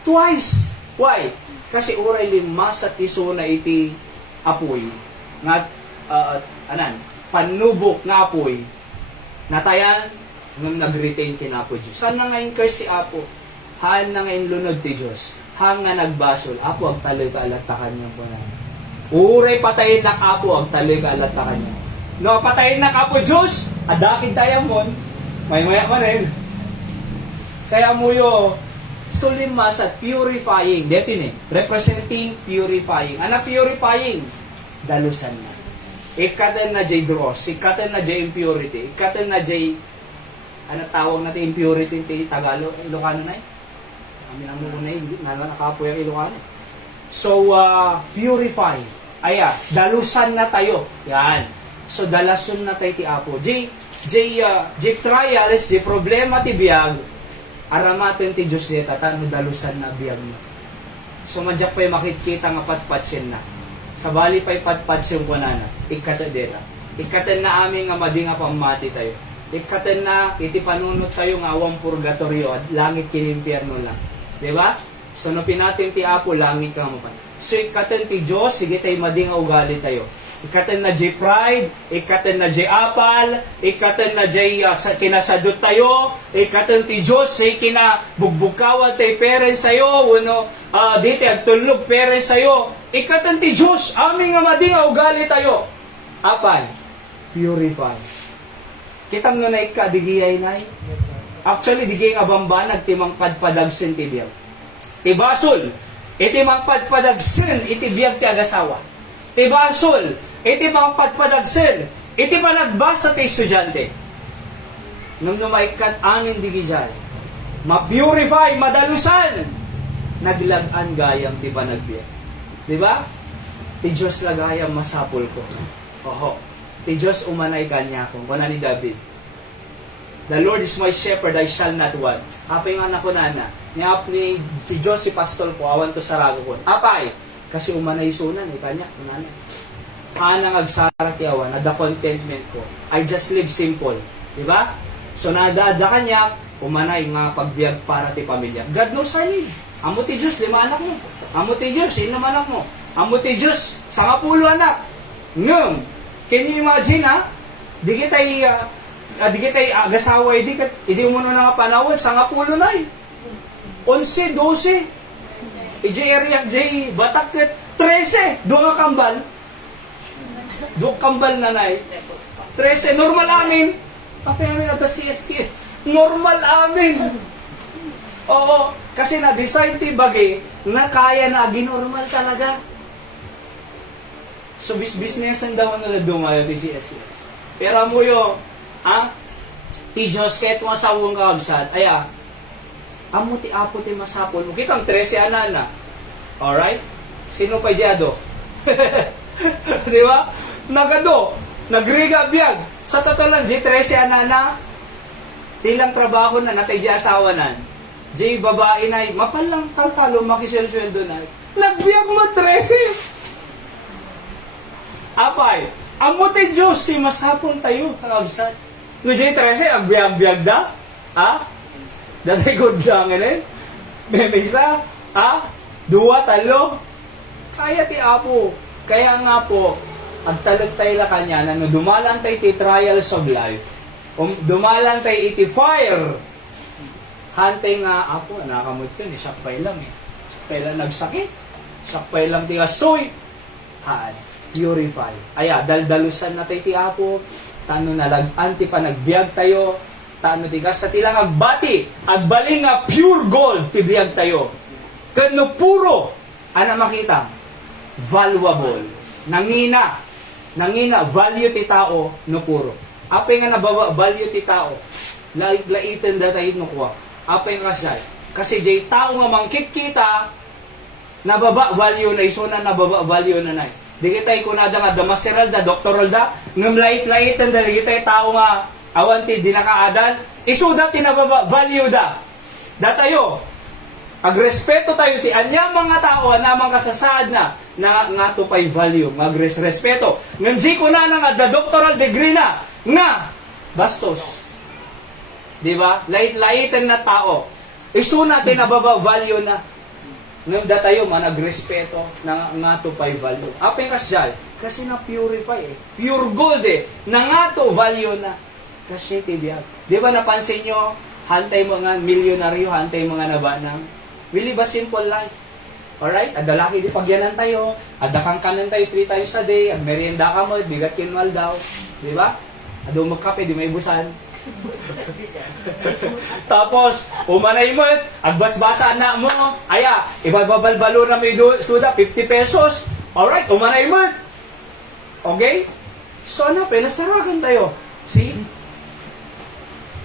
Twice. Why? Kasi uray lima sa tiso na iti apoy nga panubok nga apoy natayan ngam nag-retain kin Apo Diyos. Saan na ngayon curse si Apo? Haan na ngayon lunod ti Diyos. Haan nga nagbasol. Apo, ang taloy ka alatakan niya po na. Uray patayin na Apo, ang taloy ka alatakan niya. No, patayin na Apo Diyos, adakit tayo mo, may maya ka rin. Kaya mo yo, sulimas at purifying. Detin representing purifying. Ano purifying? Dalusan na. Ikatan na jay dross, ikatan na jay impurity, ikatan na jay ano tawag natin impurity ti Tagalog, Ilocano na amin ang muna nakapoy ang Ilocano. So, purify. Aya, dalusan na tayo. Yan. So, dalasun na tayo ti Apo. J trials, J problema ti biyag, aramaten ti Diyos deta, tano dalusan na biyag mo. So, madyak pa'y makikita nga patpatsin na. Sa bali pa'y patpatsin ko na ikata deta. Ikatan na amin nga madi nga pamati tayo. Ikatan na iti panunot tayo nga awang purgatorio at langit kinimpyerno lang. Diba? So, no pinatin ti Apo, langit ka mo pa. So, ikatan ti Diyos, sige tayo madi nga ugali tayo. Ikatan na jay pride, ikatan na jay apal, ikatan na jay kinasadot tayo, ikatan ti Diyos, say kinabugbugkawan tayo parents sayo, dito agtulog parents sayo, ikatan ti Diyos, aming nga madi nga ugali tayo. Apal, purify. Kitam no na digiyay na actually, digiyay nga bamba, nagtimang padpadagsin ti biyag. Ibasol, itimang padpadagsin, iti biyag ti agasawa. Ibasol, itimang padpadagsin, iti panagbasa ti estudyante. Nung numaikat amin digiyay, ma-purify, madalusan, naglagan gayam ti panagbiyak. Diba? Ti Diyos lagayam masapol ko. Oho. Ti Diyos umanay kanya kung kuna ni David. The Lord is my shepherd, I shall not want. Apay nga na ko nana. Ni ti Diyos si pastol ko, awan to sarago ko. Apay, kasi umanay sunan, kanya, kunana. Anang agsara ti awan, nada contentment ko. I just live simple. Diba? So nadada kanya, umanay nga pagbiag para ti pamilya. God knows our need. Amo ti Diyos, 5 anak mo. Amo ti Diyos, 6 anak mo. Amo ti Diyos, 10 anak. Ngum, can you imagine di kitay agasawa, hindi mo na nga panawon, 10 na 11, 12. Iji area, J, batak 13, doon nga kambal. Doon kambal na 13, normal amin. Apa yung amin si CST? Normal amin. Oo, kasi na-design ti bagay na kaya na ginormal talaga. So, business ang daw na dumayo ti CSS. Pero mo yo, ti Diyos kahit mo asawang kaabsat, amo ti Apo ti masapol mo. Kitang 13 anana. Alright? Sino pa diyado? Di ba? Nagado, nagriga biyag. Sa tatalan, di 13 anana, tilang trabaho na natay di asawa nan. Di babae na, mapalang talo makisweldo na. Nagbiag mo 13. Apay, amo ti Diyos si masapol tayo, kakabsat. No J13, agbiag-biag da? Datay good lang, Memisa? 2, 3? Kaya ti Apo. Kaya nga po, agtalog tayo la kanya, na no dumalang tayo ti trials of life, dumalang tayo iti fire, hantay nga, Apo, nakamot yun, sakpay lang sakpay lang nagsakit, sakpay lang ti asoy, purify. Daldalusan na tayo ti Apo, tano nalagan ti panagbiag tayo, tano ti gas sa tilang agbati, agbaling nga pure gold ti biag tayo. Kano puro, makita, valuable, nangina, value ti tao, no puro. Apay nga nababa, value ti tao, laitin da tayo no kuha. Apay nga siya, kasi jay tao nga mangkit kita, nababa value na iso na nababa value na na. Di kita'y kunada nga, damaseral da, doktoral da, ngam lait-laitan da, di kita'y tao nga, awanti, di nakaadan, isudat tinababa, value da. Da tayo, agrespeto tayo, si anya mga tao, namang kasasaad na nga to pa'y value, magrespeto. Ngam di kunana nga, da doctoral degree na, nga, bastos. Di ba? Lait-laitan na tao. Isu natin nababa, value na. Ngayon da tayo managrespeto na nga to pay value. Apeng kasyal, kasi na-purify eh. Pure gold eh. Na nga to value na. Kasi tibiyag. Di ba napansin nyo, hantay mga milyonaryo, hantay mga nabanang. We live a simple life. Alright? Adalaki di pagyanan tayo, adakang kanan tayo 3 times a day, at merienda ka mo, bigat kinwal daw. Di ba? Ado magkape, di may busan. Tapos, umanay mo, agbasbasa na mo, aya, ibabalbalo na may suda, 50 pesos. Alright, umanay mo. Okay? So, ano, pinasaragan tayo. See?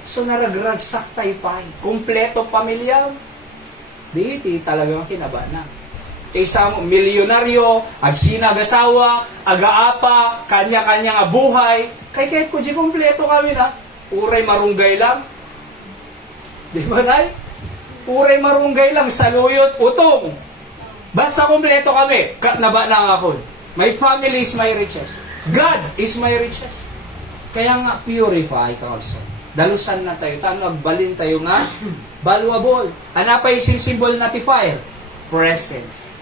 So, naragragsak tayo pa. Kompleto pamilya. Di talagang kinabana. Kaysa mo, milyonaryo, agsinag-asawa, aga-apa, kanya-kanya nga buhay. Kahit ko di kompleto kami na. Uray marunggay lang. Di ba, Nay? Uray marunggay lang, saluyot, utong. Basta kompleto kami. Naba na ako. My family is my riches. God is my riches. Kaya nga, purify ka also. Dalusan na tayo. Balin tayo nga, valuable. Anapay symbol na ti fire? Presence.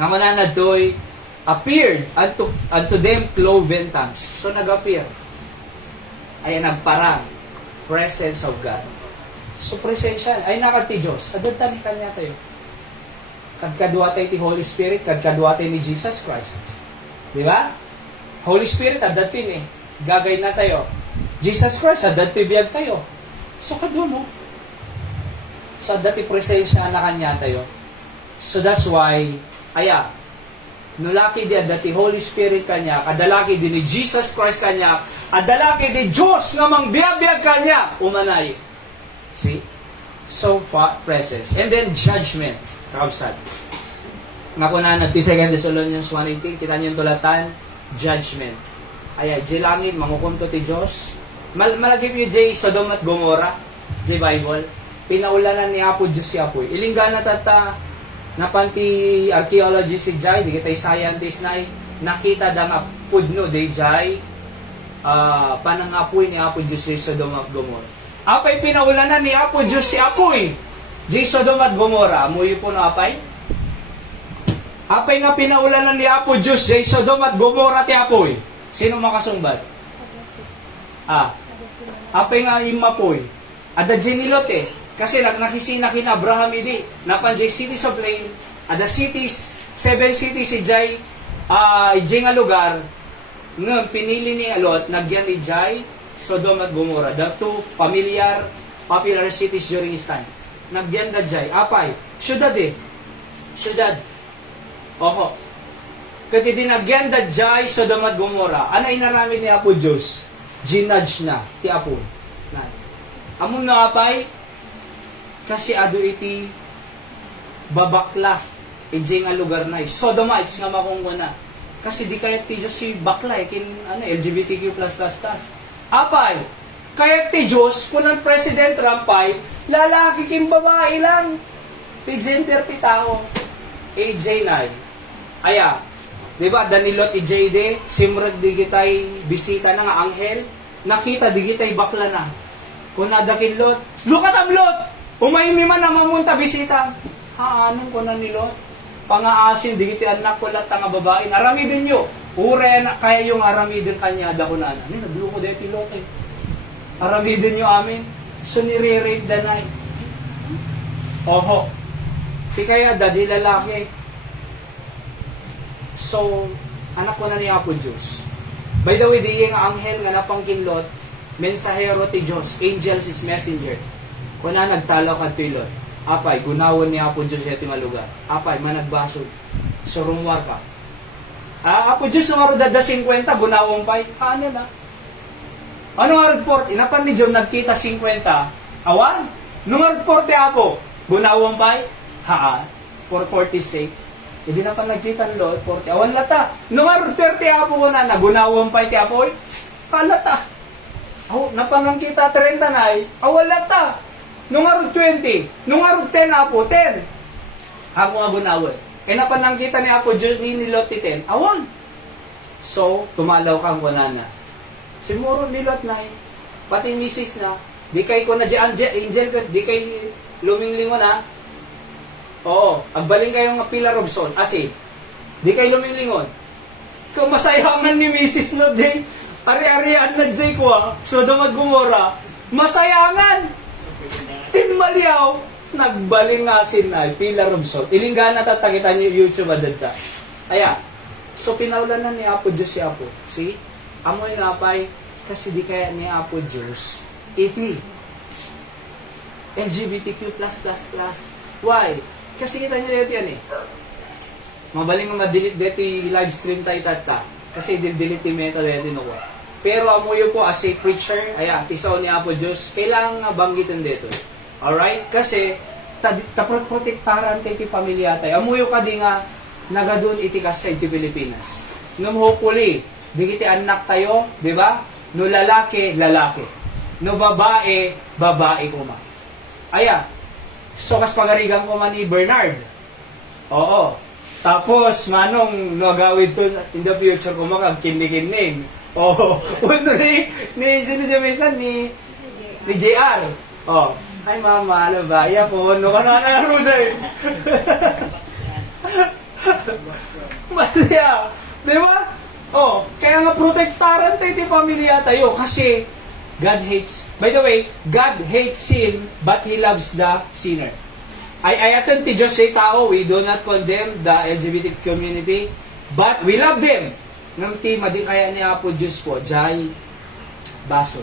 Nga mananad do'y appeared unto them cloven tongues. So, nag-appear. Ay nagparang presence of God. So presensya ay nakati Diyos. Aduntan ni kanya tayo. Kadkadwa tayo ti Holy Spirit, kadkadwa tayo ni Jesus Christ. Di ba? Holy Spirit adatin eh. Gagay na tayo. Jesus Christ adatin biyag tayo. So kadwa mo. So adati presensya na kanya tayo. So that's why nulaki di adati Holy Spirit kanya, kadalaki di ni Jesus Christ kanya, adalaki di Diyos nga mang biyag kanya, umanay. See? So, presence. And then, judgment. Kausad. Nakuna na, 2 Thessalonians 1:18, kita niyo yung tulatan, judgment. Di langit, mangukunto ti Diyos. Malagip yung Sodom at Gomorrah, Bible. Pinaulanan ni Apo Diyos si Apoy. Ilinggana tata, napanti archaeology si Jai, di kita'y scientist na nakita dang pudno di Jai, panangapoy ni Apo Diyos si Sodom at Gomorrah. Apay pinaulanan ni Apo Diyos si Apoy, di Sodom at Gomorrah, amoy po na apay? Apay nga pinaulanan ni Apo Diyos si Sodom at Gomorrah ti Apoy. Sino makasumbat? Apay nga imapoy. Ada Jenilot eh. Kasi nakisina kina Abraham idi, napanjay cities of Lane, ada cities, 7 cities si Jai, nga lugar, ng pinili ni Lot, nagyan ni Jai, Sodom at Gomorrah, the two popular cities during his time. Nagyan da Jai, apay, syudad eh, syudad. Oho. Kati dinagyan da Jai, Sodom at Gomorrah, ano inarami ni Apo Diyos? Ginudge na, ti Apo. Amon na apay, kasi ado iti babakla nga lugar na Sodomites nga makunguna kasi di kaya ti Diyos si bakla kin LGBTQ++. Apay kaya ti Diyos kunang President Trump ay lalaki kin babae lang ti gender ti tao AJ na di ba Danilot AJ simrag di kitay bisita na nga anghel nakita di kitay bakla na kunadakin Lot look at Lot umaymi man na mamunta bisita. Anong ko na nilo? Pangaasin, di kiti anak ko lahat nga babae. Aramidin nyo. Ure na kaya yung aramidin kanya. Ada ko na. Nagluko ko dahil pilote. Aramidin nyo amin. So nire-rape danay. Oho. Di kaya dadi lalaki. So, anak ko na ni Apo Diyos. By the way, di yung anghel nga napangkinlot, mensahero ti Diyos. Angels is messenger. Kung na nagtalaw ka tilot, apay, gunawon ni Apo Diyos ito nga lugar. Apay, managbasod. Surumwar ka. Apo Diyos, nung araw dada 50, gunawon pa'y. Ano na? Ano nga report? Inapan ni John, nagkita 50. Awan? Nung report ni Apo, gunawon pa'y. For 40 sake. Hindi na pa nagkita ng Lord, 40. Awan lata. Nung araw 30 Apo ko na, gunawon pa'y ti Apo. Kalata. Napangang kita 30 na ay. Awan lata. Nung araw 20, nung araw 10 Apo, 10. Ako nga gunawin. Napanang kita ni Apo Diyos ni Lot ti 10. Awan. So, tumalaw kang kunana. Simuro ni Lot na pati misis na, di kay ko na di angel, di kay luminglingo na, Oo, agbaling kayo nga Pilar Robson, asi, di kayo lumilingon. Kung masayangan ni Mrs. no, Jay, ari-arian na Jay ko so Gomora, masayangan! Tinmaliaw, nagbaling nga sinay, Pilar Robson. Ilinggan na tatakitan niyo YouTube adada. Aya, so pinaulan na ni Apo Diyos si Apo. See? Amoy nga pa'y, kasi di kaya ni Apo Diyos, iti. LGBTQ+++. Why? Kasi kita niyo dito yan eh. Mabaling nga ma-delete dito yung live stream tayo tata. Kasi delete yung meta dito ko. Pero amoy po as a preacher, aya, tisaw ni Apo Diyos, kailangan nga banggitin dito. Alright? Kasi, taprotektaran tayo ti pamilya tayo. Amuyo ka di nga, nagadun iti kasay ti Pilipinas. Ngam hopefully, di kiti anak tayo, di ba? No lalaki, lalaki. No babae, babae kuma. Aya, so kas pagarigan ko man ni Bernard. Oo. Tapos, manong nagawid to in the future ko makagkinig-kinig. Oo. Uno sino siya minsan, ni JR. Oo. Ay mama, ano ba? Iya po, ano ka na eh. Masaya. Di ba? Oh, kaya nga protektaran tayo ti pamilya tayo kasi God hates, by the way, God hates sin but He loves the sinner. Ay ayatan ti Diyos say tao, we do not condemn the LGBT community, but we love them. Ngam ti madi kaya ni Apo Diyos po, jay baso.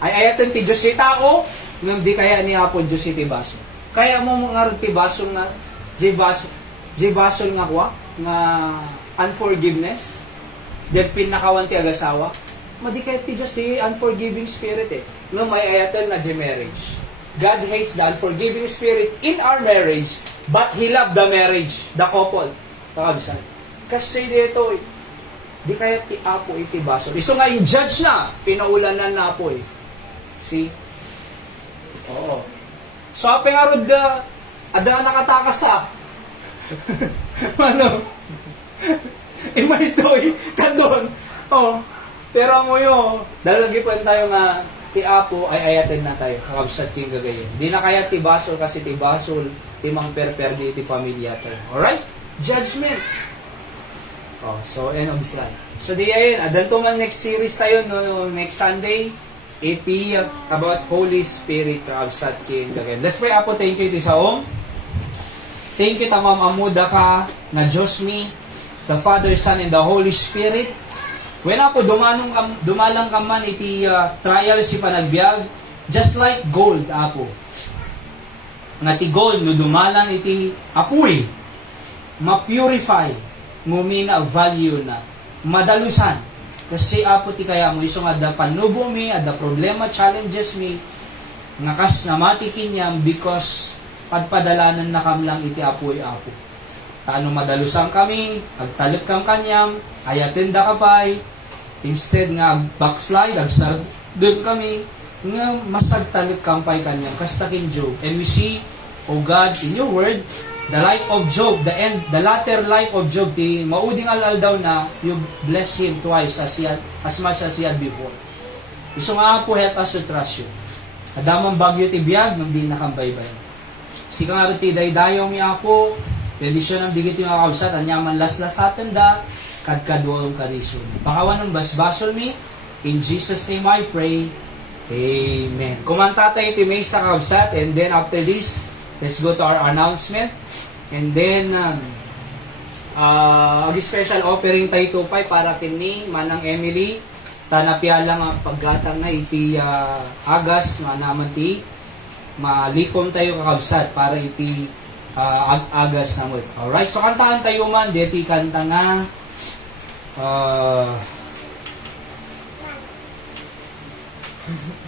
Ay ayatan ti Diyos say tao, ngam di kaya ni Apo Diyos iti baso. Kaya mo mga ti baso nga, jay baso nga kwa, nga unforgiveness, then pinakawan ti agasawa, madikay ti Diyos ti unforgiving spirit eh. No, may ayatan na di marriage. God hates the unforgiving spirit in our marriage, but He loved the marriage, the couple. Kakabisan. Kasi dito eh, di kaya ti Apo iti baso. Iso nga yung judge na, pinaulanan na po eh. See? Oo. So, apeng arod da, ada nakatakas ha. Ano? Imaritoy, kadon. Oh, pero mo yo, dalagi pa tayo nga ti Apo ay ayatin na tayo. Kakabsat king gagayon. Di na kaya ti basol kasi ti basol, ti mang perperdi ti pamilya tayo. Alright? Judgment. Oh, so end of slide. So di ayan, adanto man next series tayo no next Sunday. Iti about Holy Spirit kakabsat king gagayon. Let's pray. Apo, thank you ti saom. Thank you tamam amuda ka na Diyos mi, the Father, Son, and the Holy Spirit. When ako dumalang ka man iti trial si panagbiag, just like gold, Apo. Nga ti gold, no dumalang iti apoy, ma-purify, ngumina value na, madalusan. Kasi Apo ti kaya mo, iso nga da panubo mi, ada problema, challenges mi, nga kas namatikin niyam because pagpadalanan na kam lang iti apoy, Apo. Tano madalusan kami, agtalip kang kanyam, ayatin da kapay, instead nga backslide, agsard doon kami, nga masagtalip kampay kanyam, kastakin Job. And we see, O God, in your word, the life of Job, the latter life of Job, ti mauding alal daw na, you bless him twice as much as he had before. Iso nga po, help us to trust you. Adamang bagyo ti biyag, nung di nakambaybay. Sika nga ti daydayo mi Apo, pedisyon ang digit yung kakabsat, anyaman laslasatan da, kadkadwalong kadisyon. Pakawan ng basbasol mi, in Jesus' name I pray, Amen. Kumanta tayo ti may sa kakabsat, and then after this, let's go to our announcement, and then, special offering tayo tupay para kini, Manang Emily, tanapya lang ang paggatang na iti agas, manaman ti, malikom tayo kakabsat, para iti agas na mo. Alright, so kantaan tayo man, deti kanta nga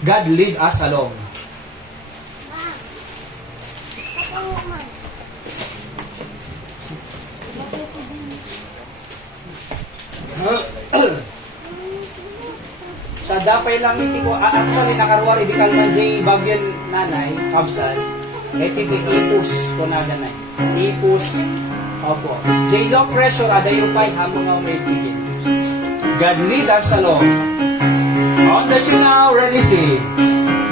God lead us along. Sa dapay lang iti ko, actually nakaruar iti kalman jay bagyan nanay, kabsat, iti ipus ko na ganay. Ipus, opo. Jay low pressure, adayo pa'y hamong nga may tigil. God lead us along. On the tune now, ready, see.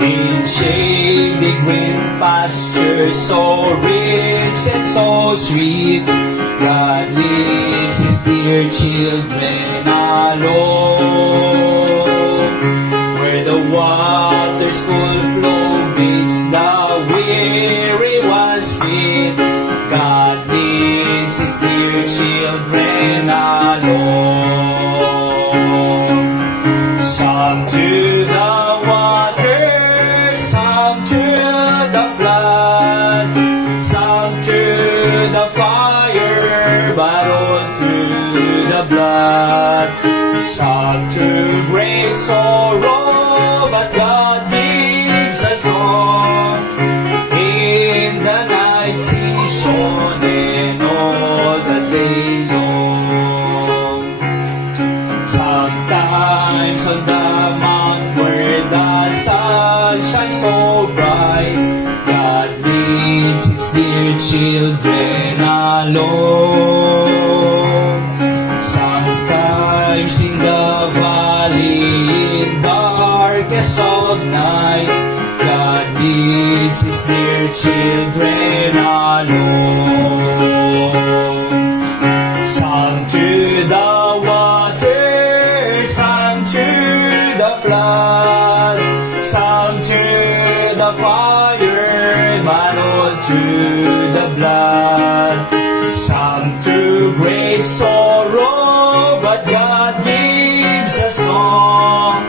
In shady green pastures, so rich and so sweet, God leads His dear children alone. Where the waters full flow meets the weary one's feet, God leads His dear children alone. Some to the water, some to the flood, some to the fire, but all to the blood. Some to great sorrow, but God gives a song in the night season and all the day long. Sometimes on the mount where the sun shines so bright, God leads His dear children alone. Sometimes in the valley, in darkest of night, God leads His dear children alone. Some to the water, some to the flood, some to the fire, but all to the blood. Some to great sorrow, but God gives a song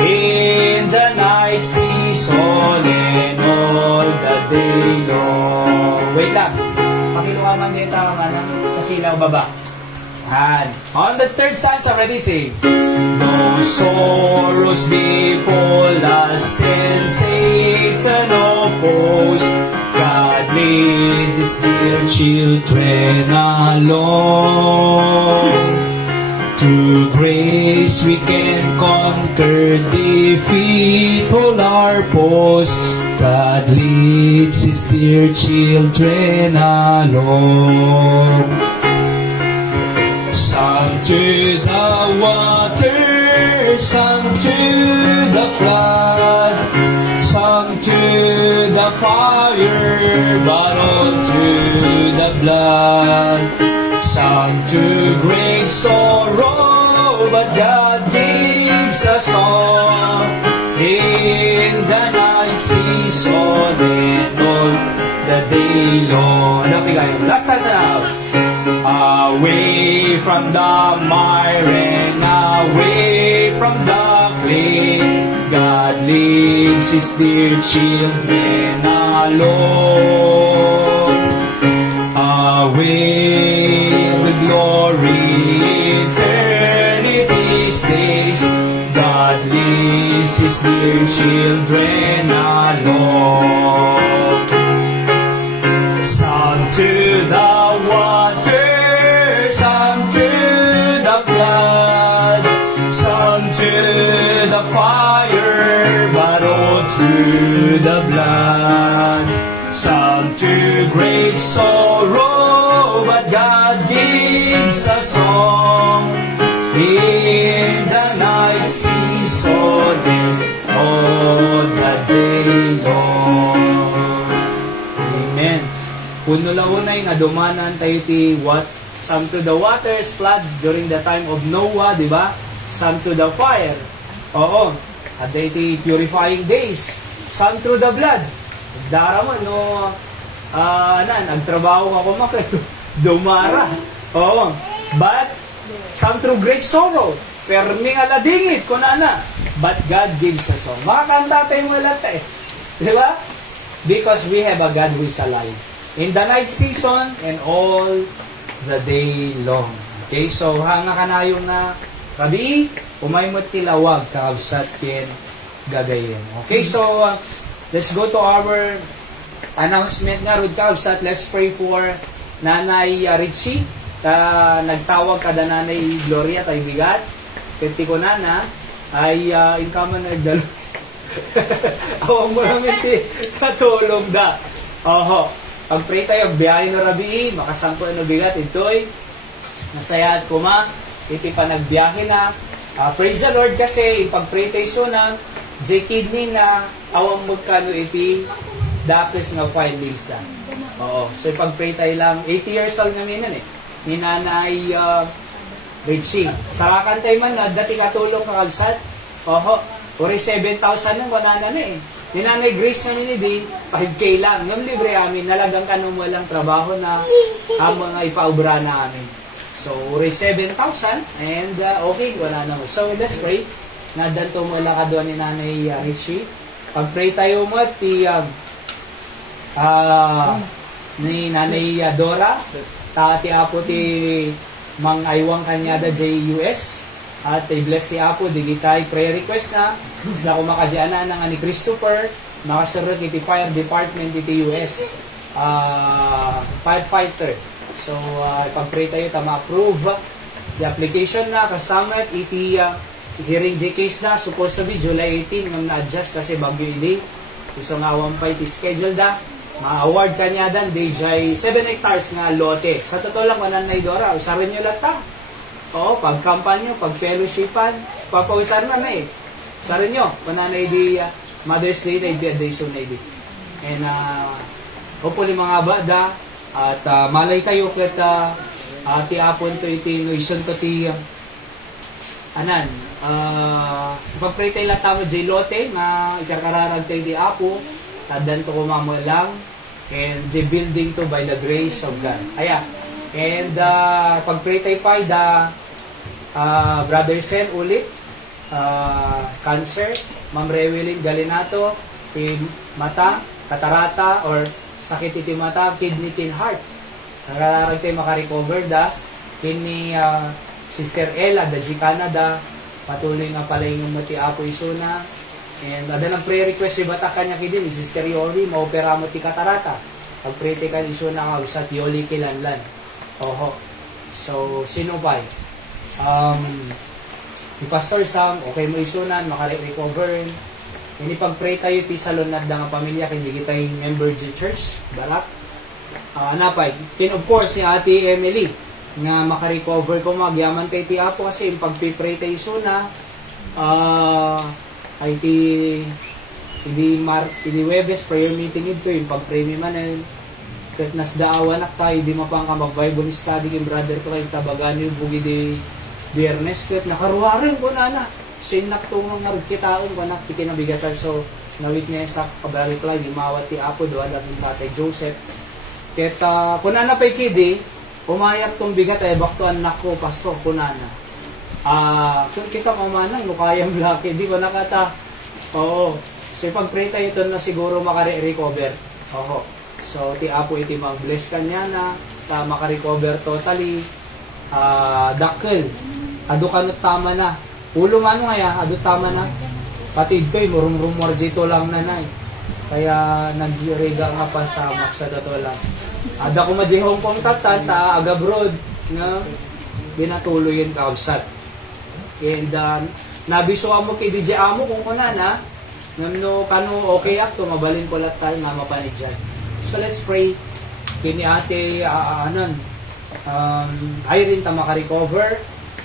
in the night season and all the day long. Wait lang. Pakiluaman dito ang kasilaw baba. And on the third stanza, already say, no sorrows befall us and Satan oppose. God leads His dear children alone. Through grace we can conquer, defeat all our foes. God leads His dear children alone. Some to the water, some to the flood, some to the fire, but all to the blood. Some to great sorrow, but God gives a song in the night season and all the day long. Ano kayo? Last time na. Away from the mire and away from the clay, God leads His dear children alone. Away with glory, eternity's days, God leads His dear children alone. Some to the water, some to the blood, some to the fire, but all to the blood. Some to great sorrow, but God gives a song in the night season and all the day long. Amen. Kuno launay nga dumanan tayo ti what? Some to the waters, flood during the time of Noah, di ba? Some to the fire. Oo. At iti purifying days. Some to the blood. Dara mo, no, nagtrabaho ako makito. Dumara. Oo. But, some through great sorrow. Perming aladingit, kunana. But God gives us all. Makakanta tayo mo lahat eh. Di ba? Because we have a God who is alive. In the night season and all the day long. Okay, so hanga ka na yung gabi, umaymot tilawag, kaabsat kin gagayin. Okay, so let's go to our announcement nga, Rod kaabsat. Let's pray for Nanay Richie. Nagtawag kada Nanay Gloria, tayo bigat. Kenti ko nana, ay inkaman nagdalos. Awang mo namin katulong da. Oho. Pag-pray tayo, biyahe na rabi, makasangko na bigat, ito'y masaya at kuma, iti pa nagbiyahe na. Praise the Lord kasi, pag-pray tayo suna, J kidney na awang magkano iti dakis nga findings na. Oo. So pag-pray tayo lang, 80 years old nga minan eh. Ni Nanay Richie. Sarakan tayo man na, dati katulong kakalsat. Oho. Uri 7,000 nang wanana na eh. Ni Nanay Grace nga di 5K lang. Yung libre amin, nalagang kanong walang trabaho na mga ipaubra na amin. So, uri 7,000 and okay, wala na mo. So, let's pray. Nadanto mo lang ka doon ni Nanay Richie. Pag-pray tayo mo, ni Nanay Dora, ti Apo ti Mang Aywang Kanyada JUS, at i-bless si Apo, digitay prayer request na, sila ko makasiana ng ni Christopher, makasurot iti fire department iti US, firefighter. So, pag-pray tayo, ma-approve the application na, kasama iti hearing J case na, supposed to be July 18, nung na-adjust kasi bagyo ili. So nga pa iti schedule da, ma-award kanya dan, DJ 7 hectares nga lote. Sa totoo lang, wanan na idora, usarin nyo lang ta. Oo, pag-kampanya, pag-fellowshipan, papawisan na eh. Usarin nyo, wanan na di Mother's Day na di soon na di. And hopefully mga bada, at malay tayo kat ti apon to iti noison to ti pag-pray tayo lang tamo J lote na ikakararag tayo di Apo, tadan to kumamo lang, and J building to by the grace of God. Aya, and pag-pray tayo pa Brother Sen ulit, cancer, Ma'am Rewelyn Galinato, mata, katarata, or sakit iti mata, kidney, tin heart. Nakararag tayo makarecover kini Sister Ella, da G Canada, patuloy nga pala yung mati Apo Isuna. And adalang prayer request si bata kanya kidin, Sister Yoli, maopera mo ti katarata. Pag-pray ti kan Isuna ka, sa Yoli kilanlan. Oho. So, sino ba? Ni Pastor Sam, okay mo Isunan, makare-recover. Ini pag-pray tayo ti salunad nga pamilya, hindi kita yung member di church, barak. Napay, of course, si Ate Emily, nga makarecover ko magyaman kay ti Apo kasi yung pagpipray tayo suna ay hindi Webes prayer meeting ito yung pagpray mi manen kat nasdaawan nak tayo di mapang ka mag Bible study kay brother ko kay tabagan yung bugi di Biyernes kat nakaruwarin ko na sinak tungong narkitaon ko nak tikinabigatan so na-witness sa kabarikla di mawat ti Apo doon lang yung Tatay Joseph kat kung na pa'y kidi umayak tong bigat ay bakto anak ko, Pastor, kunana. Kung kita kumanang, lukayang laki, di ko nakata. Oo. So, pag-pray tayo ito na siguro makare-recover. Oo. So, ti Apo iti mag-bless kanya na, makarecover totally. Dakkel. Ado ka na tama na. Ulo mano nga ado tama na. Pati ito'y, murum-rumor dito lang nanay. Kaya, nag-rega nga pa sa maksa dato lang. Ada ko madji Hong Kong tatan, aga abroad nga binatuloy yung kausat. And nabisuan mo kay DJ Amo kung kunana, no kano okay akto, mabalin ko lahat tayo na mapanidyan. So let's pray. Kini ate, Irene ta makarecover.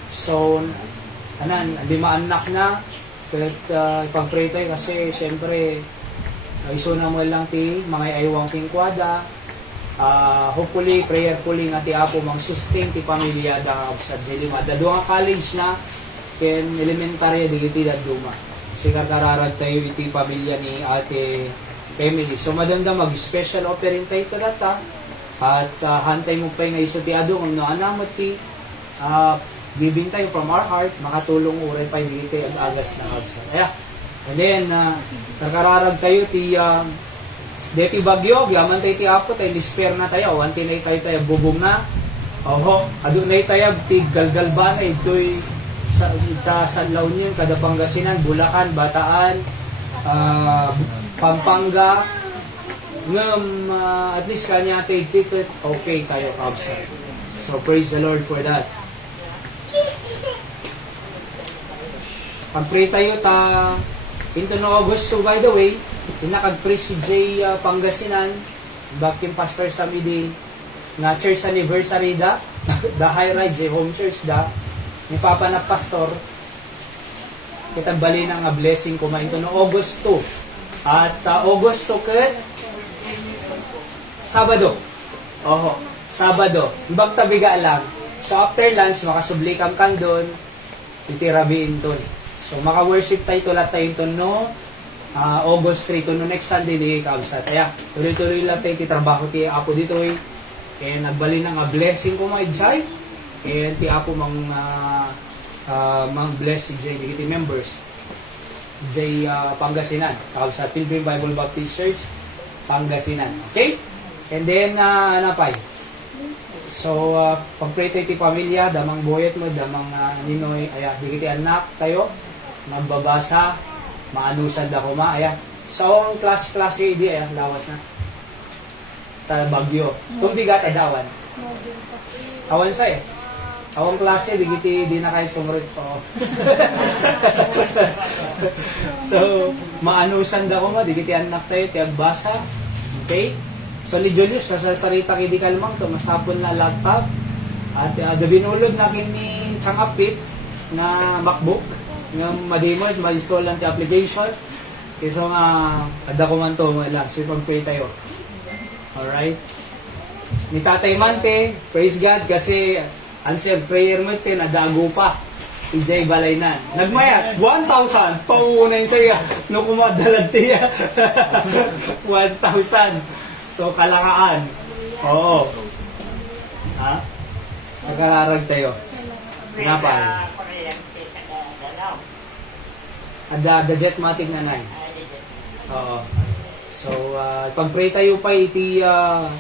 So, lima anak na. Kaya pag-pray tayo kasi siyempre, iso na mo lang ti, mga aywang tingkwada. Hopefully, prayerfully nga ti Apo mang sustain ti pamilya da sa Jelima. Dadua nga college na, ken elementary di iti daduma. So, karararag tayo iti pamilya ni Ate Emily. So, madamda mag-special offering tayo ito data. At hantay mo pa yung iso ti Ado, ang naanamot ti giving time from our heart, makatulong uray pa yung iti ag-agas na agsa. And then, karararag tayo ti deti bagyo, yaman tayo ti Apo, tayo lisper na tayo, wanti na tayo bubong na. Oho, ado na tayo, ti galgalban, ito'y sa Launion, kada Pangasinan, Bulacan, Bataan, Pampanga, at least kanya tayo ticket, okay tayo kabsa. So praise the Lord for that. Pag-pray tayo into no August, so by the way, pinakag-pray si J Pangasinan, back yung pastor sa midi, na church anniversary da, the High Rise J Home Church da, ni Papa na pastor, kita bali na nga blessing ko mainto no August 2. At August 2 ket Sabado. Oho, Sabado. Ibang tabiga lang. So after lunch, makasubli kang doon, itirabiin to. So maka-worship tayo tulat tayo ito no August 3 to no next Sunday di kausat. Kaya tuloy-tuloy lang tayo titrabaho ti Apo dito eh. And nagbali na nga blessing ko mga Jai. And ti Apo mang bless si Jai di members. Jai Pangasinan. Kausat Pilgrim Bible Baptist Church Pangasinan. Okay? And then napay. So, pag-pray tayo ti pamilya, damang boyet mo, damang ninoy, di kiti anak tayo, magbabasa, maanusan da ko So, ang klase-klase, lawas na. Bagyo. Kung bigat, adawan. Awan sa Awang klase, di na kahit sumurot po. So, maanusan da ko di kiti anak tayo, ti agbasa. Okay? So, ni Julius, kasasarita kay di kalmang to, masapon na laptop. At binulog na ni Changapit na MacBook. Ng madimod, ma-install lang ti application. Okay, so ada ko man to, lang. So, pag-pray tayo. Alright? Ni Tatay Mante, praise God, kasi answered prayer mo ito, nadago pa. Ijay Balaynan. Nagmayat, 1,000. Pauunan sa'yo. No kumadalad tiya. 1,000. So, kalakaan. Oo. Ha? Nagkararag tayo. Napal. The Jetmatic na 9. Oo. So, pag-pray tayo pa, iti pa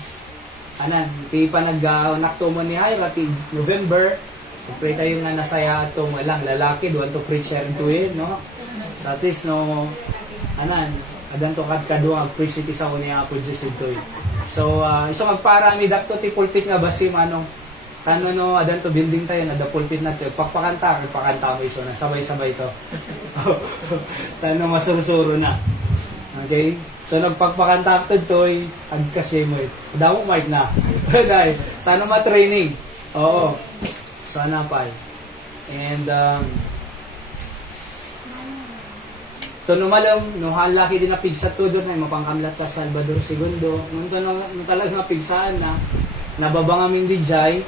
nag-nakto mo ni Hyra, iti November, pag-pray tayo nga nasaya atong walang lalaki, doon to preacher into it, no? So, at least, no, adan to kadkadua ang preach iti sa kunya Apo Diyos ito. So, isa magparami dakto ti pulpit nga basim kano no adan to building tayo na da pulpit na to pakpakanta mo iso na sabay-sabay to. Tano masurusuro na. Okay? So nagpakpakanta to toy agkasye mo it. Damo mic na. Dai, tano ma-training. Oo. Sana pa. And Tono malam, no halaki din na pigsa to doon ay mapangkamlat ka Salvador II. Nung talaga nga pigsaan na nababang aming dijay,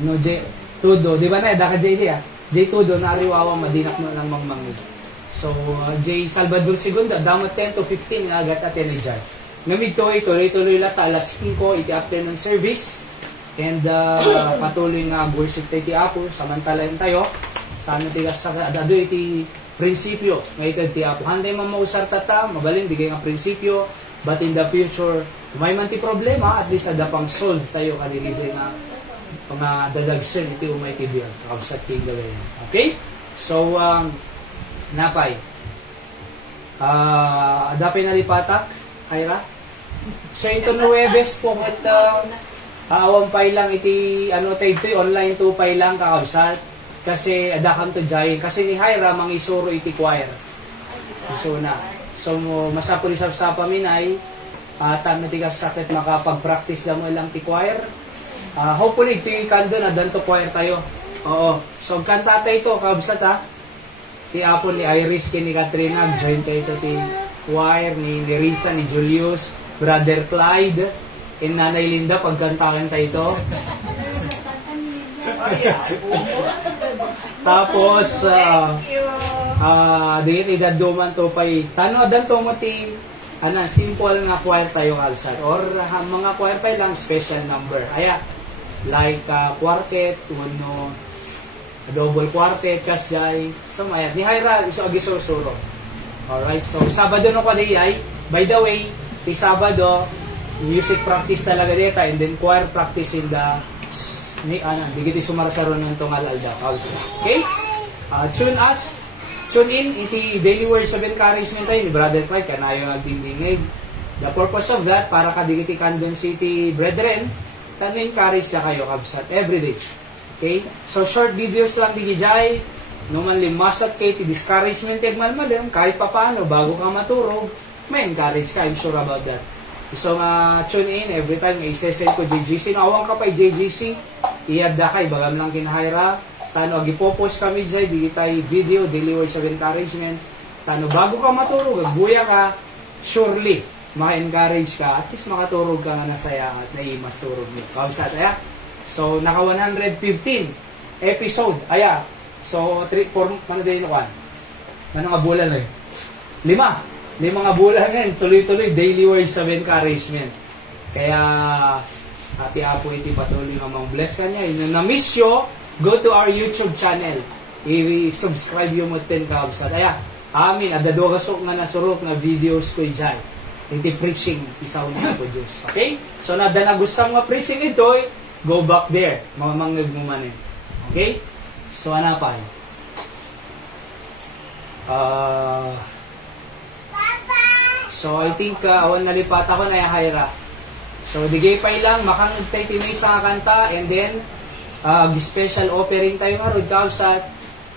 no J Tudo, di ba na da ka JD J Tudo na ariwawa madinak mo lang mangmangid. So J Salvador II, damat 10 to 15 nga agat atin ni Jai. Namid to tuloy-tuloy lata alas 5 iti afternoon service. And patuloy nga worship tayo ti Apo, samantalayan tayo. Tano tigas sa adado iti prinsipyo nga ikad ti Apo. Handay mamausar tata, mabalin digay nga prinsipyo, but in the future, may man ti problema, at least ada pang solve tayo kanilizay nga dadagsen iti umay ti biyan. Kausat king gawin. Okay? So, napay. Adapay na lipatak, Ira. So, ito Nueves po at awang pay lang iti, tayo ito, online to pay lang kakausat. Kasi adakam to jayin. Kasi ni Hyra, mangisuro iti choir. So na. So, masapuli sa paminay, tama tigas sakit makapag-practice lang mo lang ti choir. Hopefully, ito yung kando na danto choir tayo. Oo. So, kanta tayo ito, kabsat Ti Apo ni Iris, ni Katrina, join kayo ito ti choir, ni Risa, ni Julius, Brother Clyde, and Nanay Linda, pagkantakan tayo ito. Tapos, di daduman to pay. Tano dan to mo ti, simple nga choir tayo kalsat. Or mga choir pay lang special number. Aya, like quartet, uno, double quartet, kasjay. So, maya, ni Hyra, iso agisuro-suro. Alright, so, Sabado no pa di ay. By the way, ti Sabado, music practice talaga dito, and then choir practice in the di kiti sumarsaron ng tungal alda also. Okay? Tune in iti daily words of encouragement tayo ni Brother Clyde kanayo nagdindingig. The purpose of that para kadigiti Candon City brethren can encourage na kayo kabsat everyday. Okay? So short videos lang di gijay no man limasat kay ti discouragement malmadem kahit papaano bago ka maturog may encourage ka, I'm sure about that. So tune in every time may session ko JGC. Nawang ka pa JGC, iyad da kay bagam lang kinahayra. tano gipopost kami dyan, di tayo video, daily words of encouragement. Tano, bago ka maturog, buya ka, surely, maka-encourage ka, at least makaturog ka nga nasaya at naimas turog mo. Kausat, aya? So, naka 115 episode, aya. So, 3, 4, ano din nakuan? Ano nga bulan rin? 5 nga bulan ngayon, tuloy-tuloy, daily words of encouragement. Kaya, happy apo iti patuloy nga mga bless ka niya. Na-miss yo, go to our YouTube channel. I-subscribe yung mo 10 kausat. Aya, amin, adado kasok nga nasurok na videos ko dyan. Iti preaching, isaw na po Diyos. Okay? So, nada na gusto nga preaching ito, go back there. Mamangag mo man eh. Okay? So, ano pa? So, I think, awan nalipat ako na yung Haira. So, digay pa lang, makangag tayo timay sa kanta, and then, special offering tayo nga, Rod Kausat.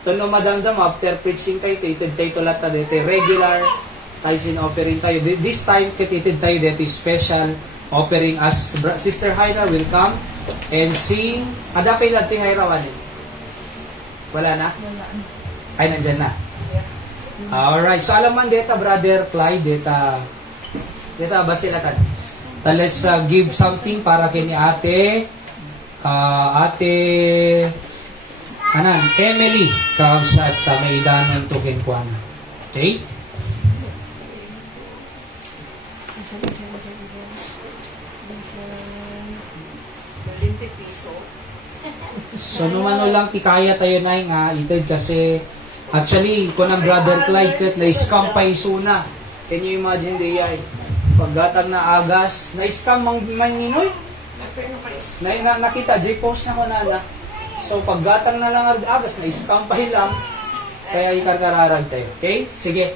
Tono madamdam, after preaching tayo, titid tayo tulat na dito, regular, tayo sin offering tayo. This time, kititid tayo dito, special offering as Sister Haira will come and sing. Adapay natin Haira, wala na? Wala. Ay, nandyan na. Alright, so alam man dito, Brother Clyde, dito basilatan. Let's give something para kini ate, Emily, kausat may danon to kinkwana. Okay? So, numano lang tikaya tayo na nga, itid kasi, actually, kung ang Brother Clyde kat, na-scam pa isuna. Can you imagine the ay? Paggatag na agas, na-scam maninoy? Nakita, J-post na ko na. So, paggatag na lang agas, na-scam pa hilang. Kaya ikarkararag tayo. Okay? Sige.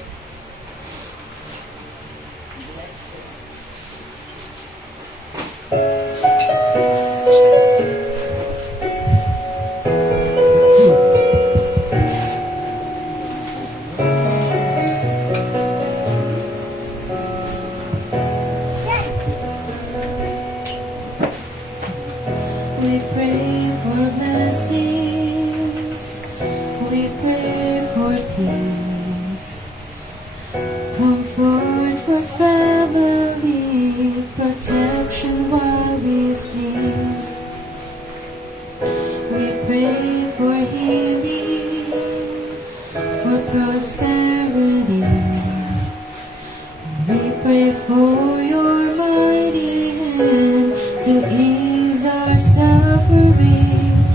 We pray for blessings, we pray for peace, comfort for family, protection while we sleep. We pray for healing, for prosperity. We pray for your mighty hand to ease our suffering.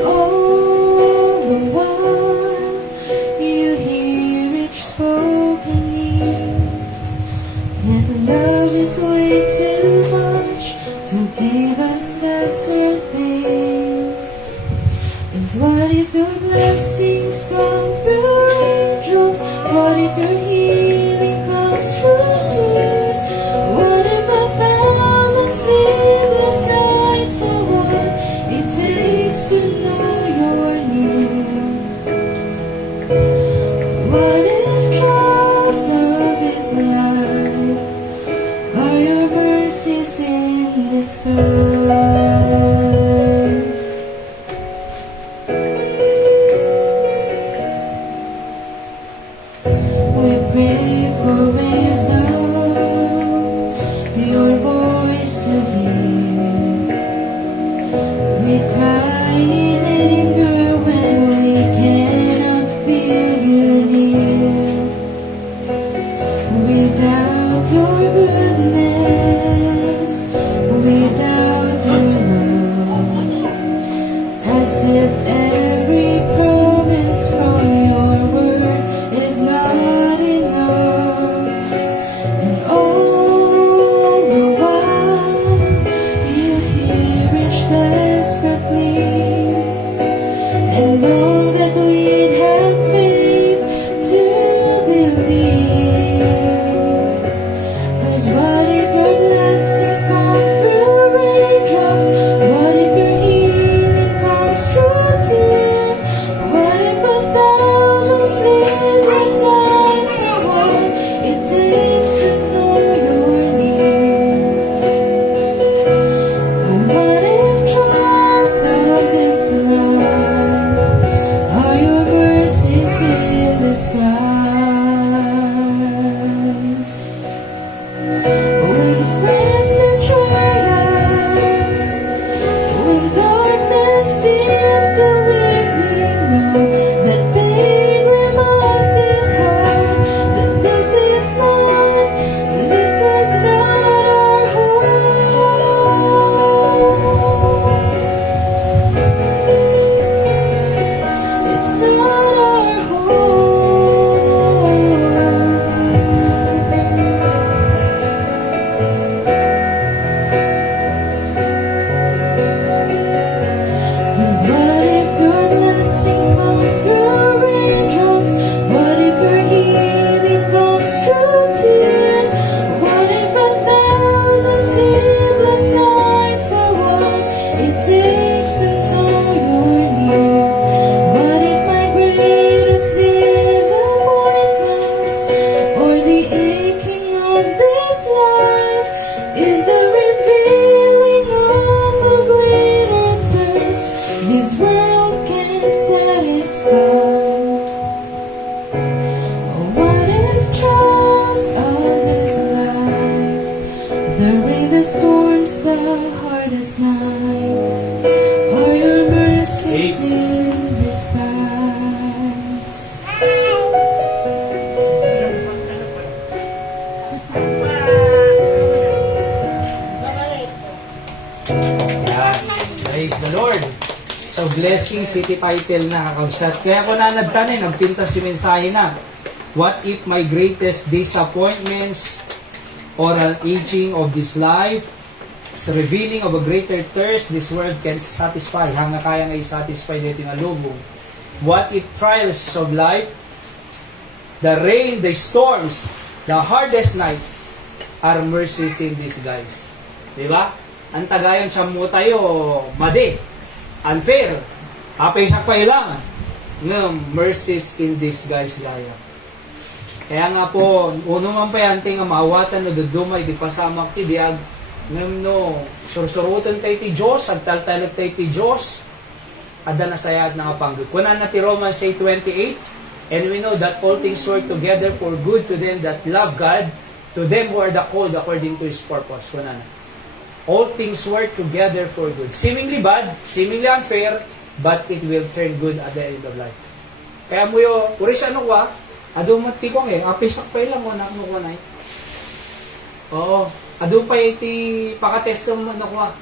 All the while you hear each spoken need. Yet love is way too much to give us lesser things. 'Cause what if your blessings come through angels? What if your healing comes through tears? What if a thousand sleepless nights are what it takes to know you're near? What if trials of this life are your mercies in disguise? We pray for wisdom, your voice to hear. We cry in anger when we cannot feel you near. We doubt your goodness, we doubt your love, as if every promise from your word is not enough. the Lord. So, blessing city title na kakabsat. Kaya ko na nagtanay, nagpinta si mensahe na. What if my greatest disappointments or an aging of this life is revealing of a greater thirst this world can satisfy. Hanga kaya nga i-satisfy dito nga lubong. What if trials of life, the rain, the storms, the hardest nights are mercies in disguise. Diba? Ang tagayon siya mo tayo, madi, unfair, apay siya pa ilang, ng mercies in disguise gaya. Kaya nga po, uno man pa yan, nga maawatan na dudumay, di pasamak ti biyag, no, sursurutan tayo ti Diyos, agtaltalot tayo ti Diyos, ada na sayad na kapanggot. Kunan na ti Romans 8:28, and we know that all things work together for good to them that love God, to them who are the called according to His purpose. Kunan na. All things work together for good. Seemingly bad, seemingly unfair, but it will turn good at the end of life. Kaya mo yo, uri siya ano kwa, ado matipong apisak pa ilang mo na ko na. Oo, ado pa iti pakatest mo na kwa.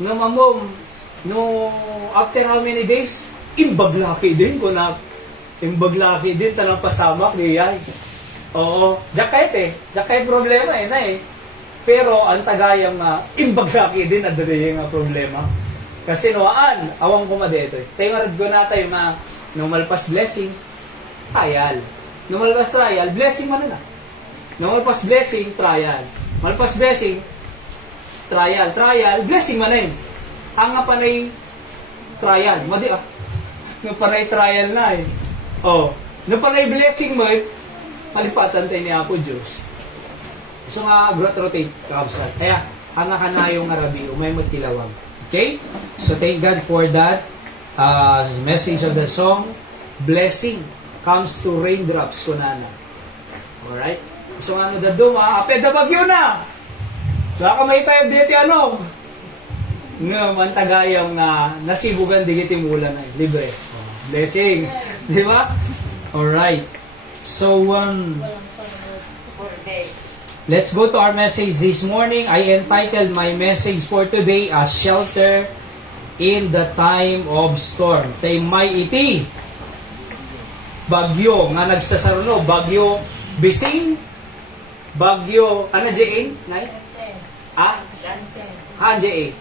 No mamom, no after how many days, imbaglaki din ko na. Imbaglaki din tanang pasamak di ay. Oo, jakayet problema na Pero ang tagayang imbaglaki din at dali nga problema. Kasi noaan, awang kumadeto. Tayo nga ko na tayo no malpas blessing, trial. No malpas trial, blessing man na. No malpas blessing, trial. Malpas blessing, trial. Blessing man na. Ang nga panay trial. Madi No panay trial na Oh, no panay blessing mo, malipatan tayo ni Apo Diyos. So nga, growth rotate, kakabsat. Kaya, hana-hana yung arabi, umay magtilawag. Okay? So, thank God for that message of the song. Blessing comes to raindrops, kunana. Alright? So, ano daduma, apeda bagyo na! Baka may 5 dito, ano? No, mantagayang nasibugan digiti mula na. Libre. Blessing. Di ba? Alright. So, let's go to our message this morning. I entitled my message for today as Shelter in the Time of Storm. Tay may iti bagyo nga nagsasaruno, bagyo Bising, bagyo ano J.A.? Nay? Ah? Ha, J.A.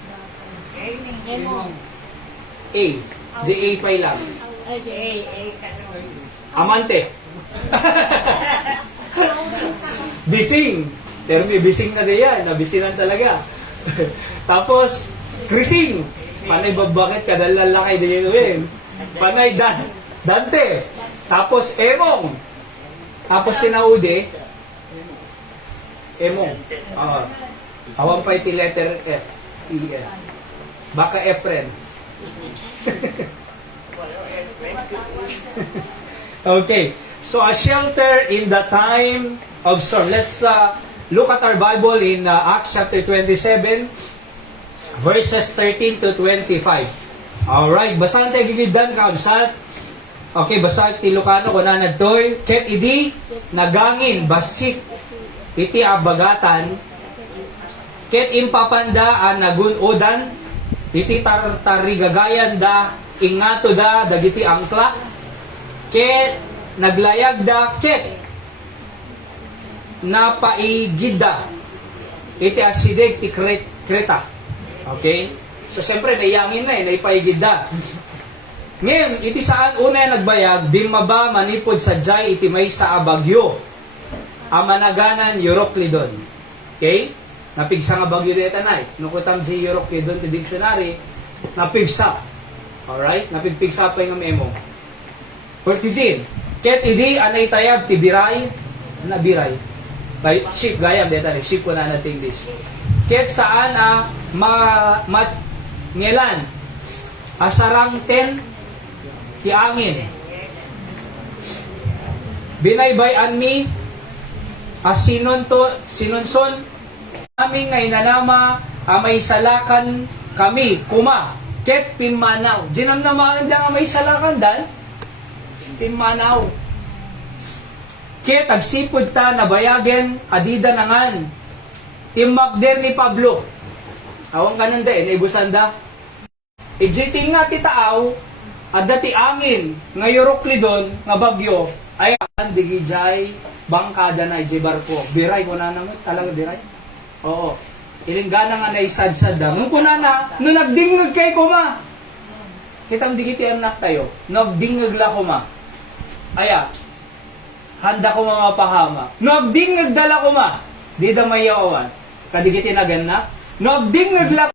A. J.A. pa ilang. Amante. Bising. Pero may bising na diyan. Nabisinan talaga. Tapos, krising. Panay babakit kadalala kay diyan. Panay Dante. Tapos, emong. Tapos, sinaude. Emong. Awan pa iti letter F. E-F. Baka Efren. Okay. So, a shelter in the time of storm. Let's look at our Bible in Acts chapter 27, verses 13 to 25. Alright, basahan tayo gigidan kabsat. Okay, basahan ti Lucano kung nanadtoy. Ket idi nagangin basik iti abagatan. Ket impapanda ang nagunodan iti tarigagayan da ingato da dagiti angkla. Ket naglayag da ket napaigida iti asideg ti Kreta. Okay? So, siyempre, naiyangin na naipaigida. Ngayon, iti saan una yung nagbayag, dimaba manipod sa jay iti may sa abagyo. Amanaganan Euroclidon. Okay? Napigsa nga bagyo dito na nukutam si Euroclidon ti dictionary, napigsa. Alright? Napigpigsa pa yung memo. 14. Ket idi anay tayab ti biray, biray. By ship gayam deta ni ship ko na nating English. Ket saan ngelan asarangten ti angin. Binaybayan mi sinunson aming ngay nanama amay salakan kami kuma ket pimanaw. Dinam naman da amay salakan dan Timanaw. Kaya tagsipod ta nabayagen adida nangan. Timmagder ni Pablo. Awang kananda naibusan da. Ijiting nga ti taaw, at dati angin, nga yorokli doon, nga bagyo, ay ang digijay, bangkada na ijay barko. Biray ko na naman, talaga biray. Oo. Ilinggana nga na isadsad da. Nung kuna na, nung nagdingag kay kuma. Kitang digiti anak tayo, nagdingag la kuma. Aya, handa ko mamapahama. Nagdingag dala kuma. Di da mayawan. Kadigiti na ganna. Nagdingag la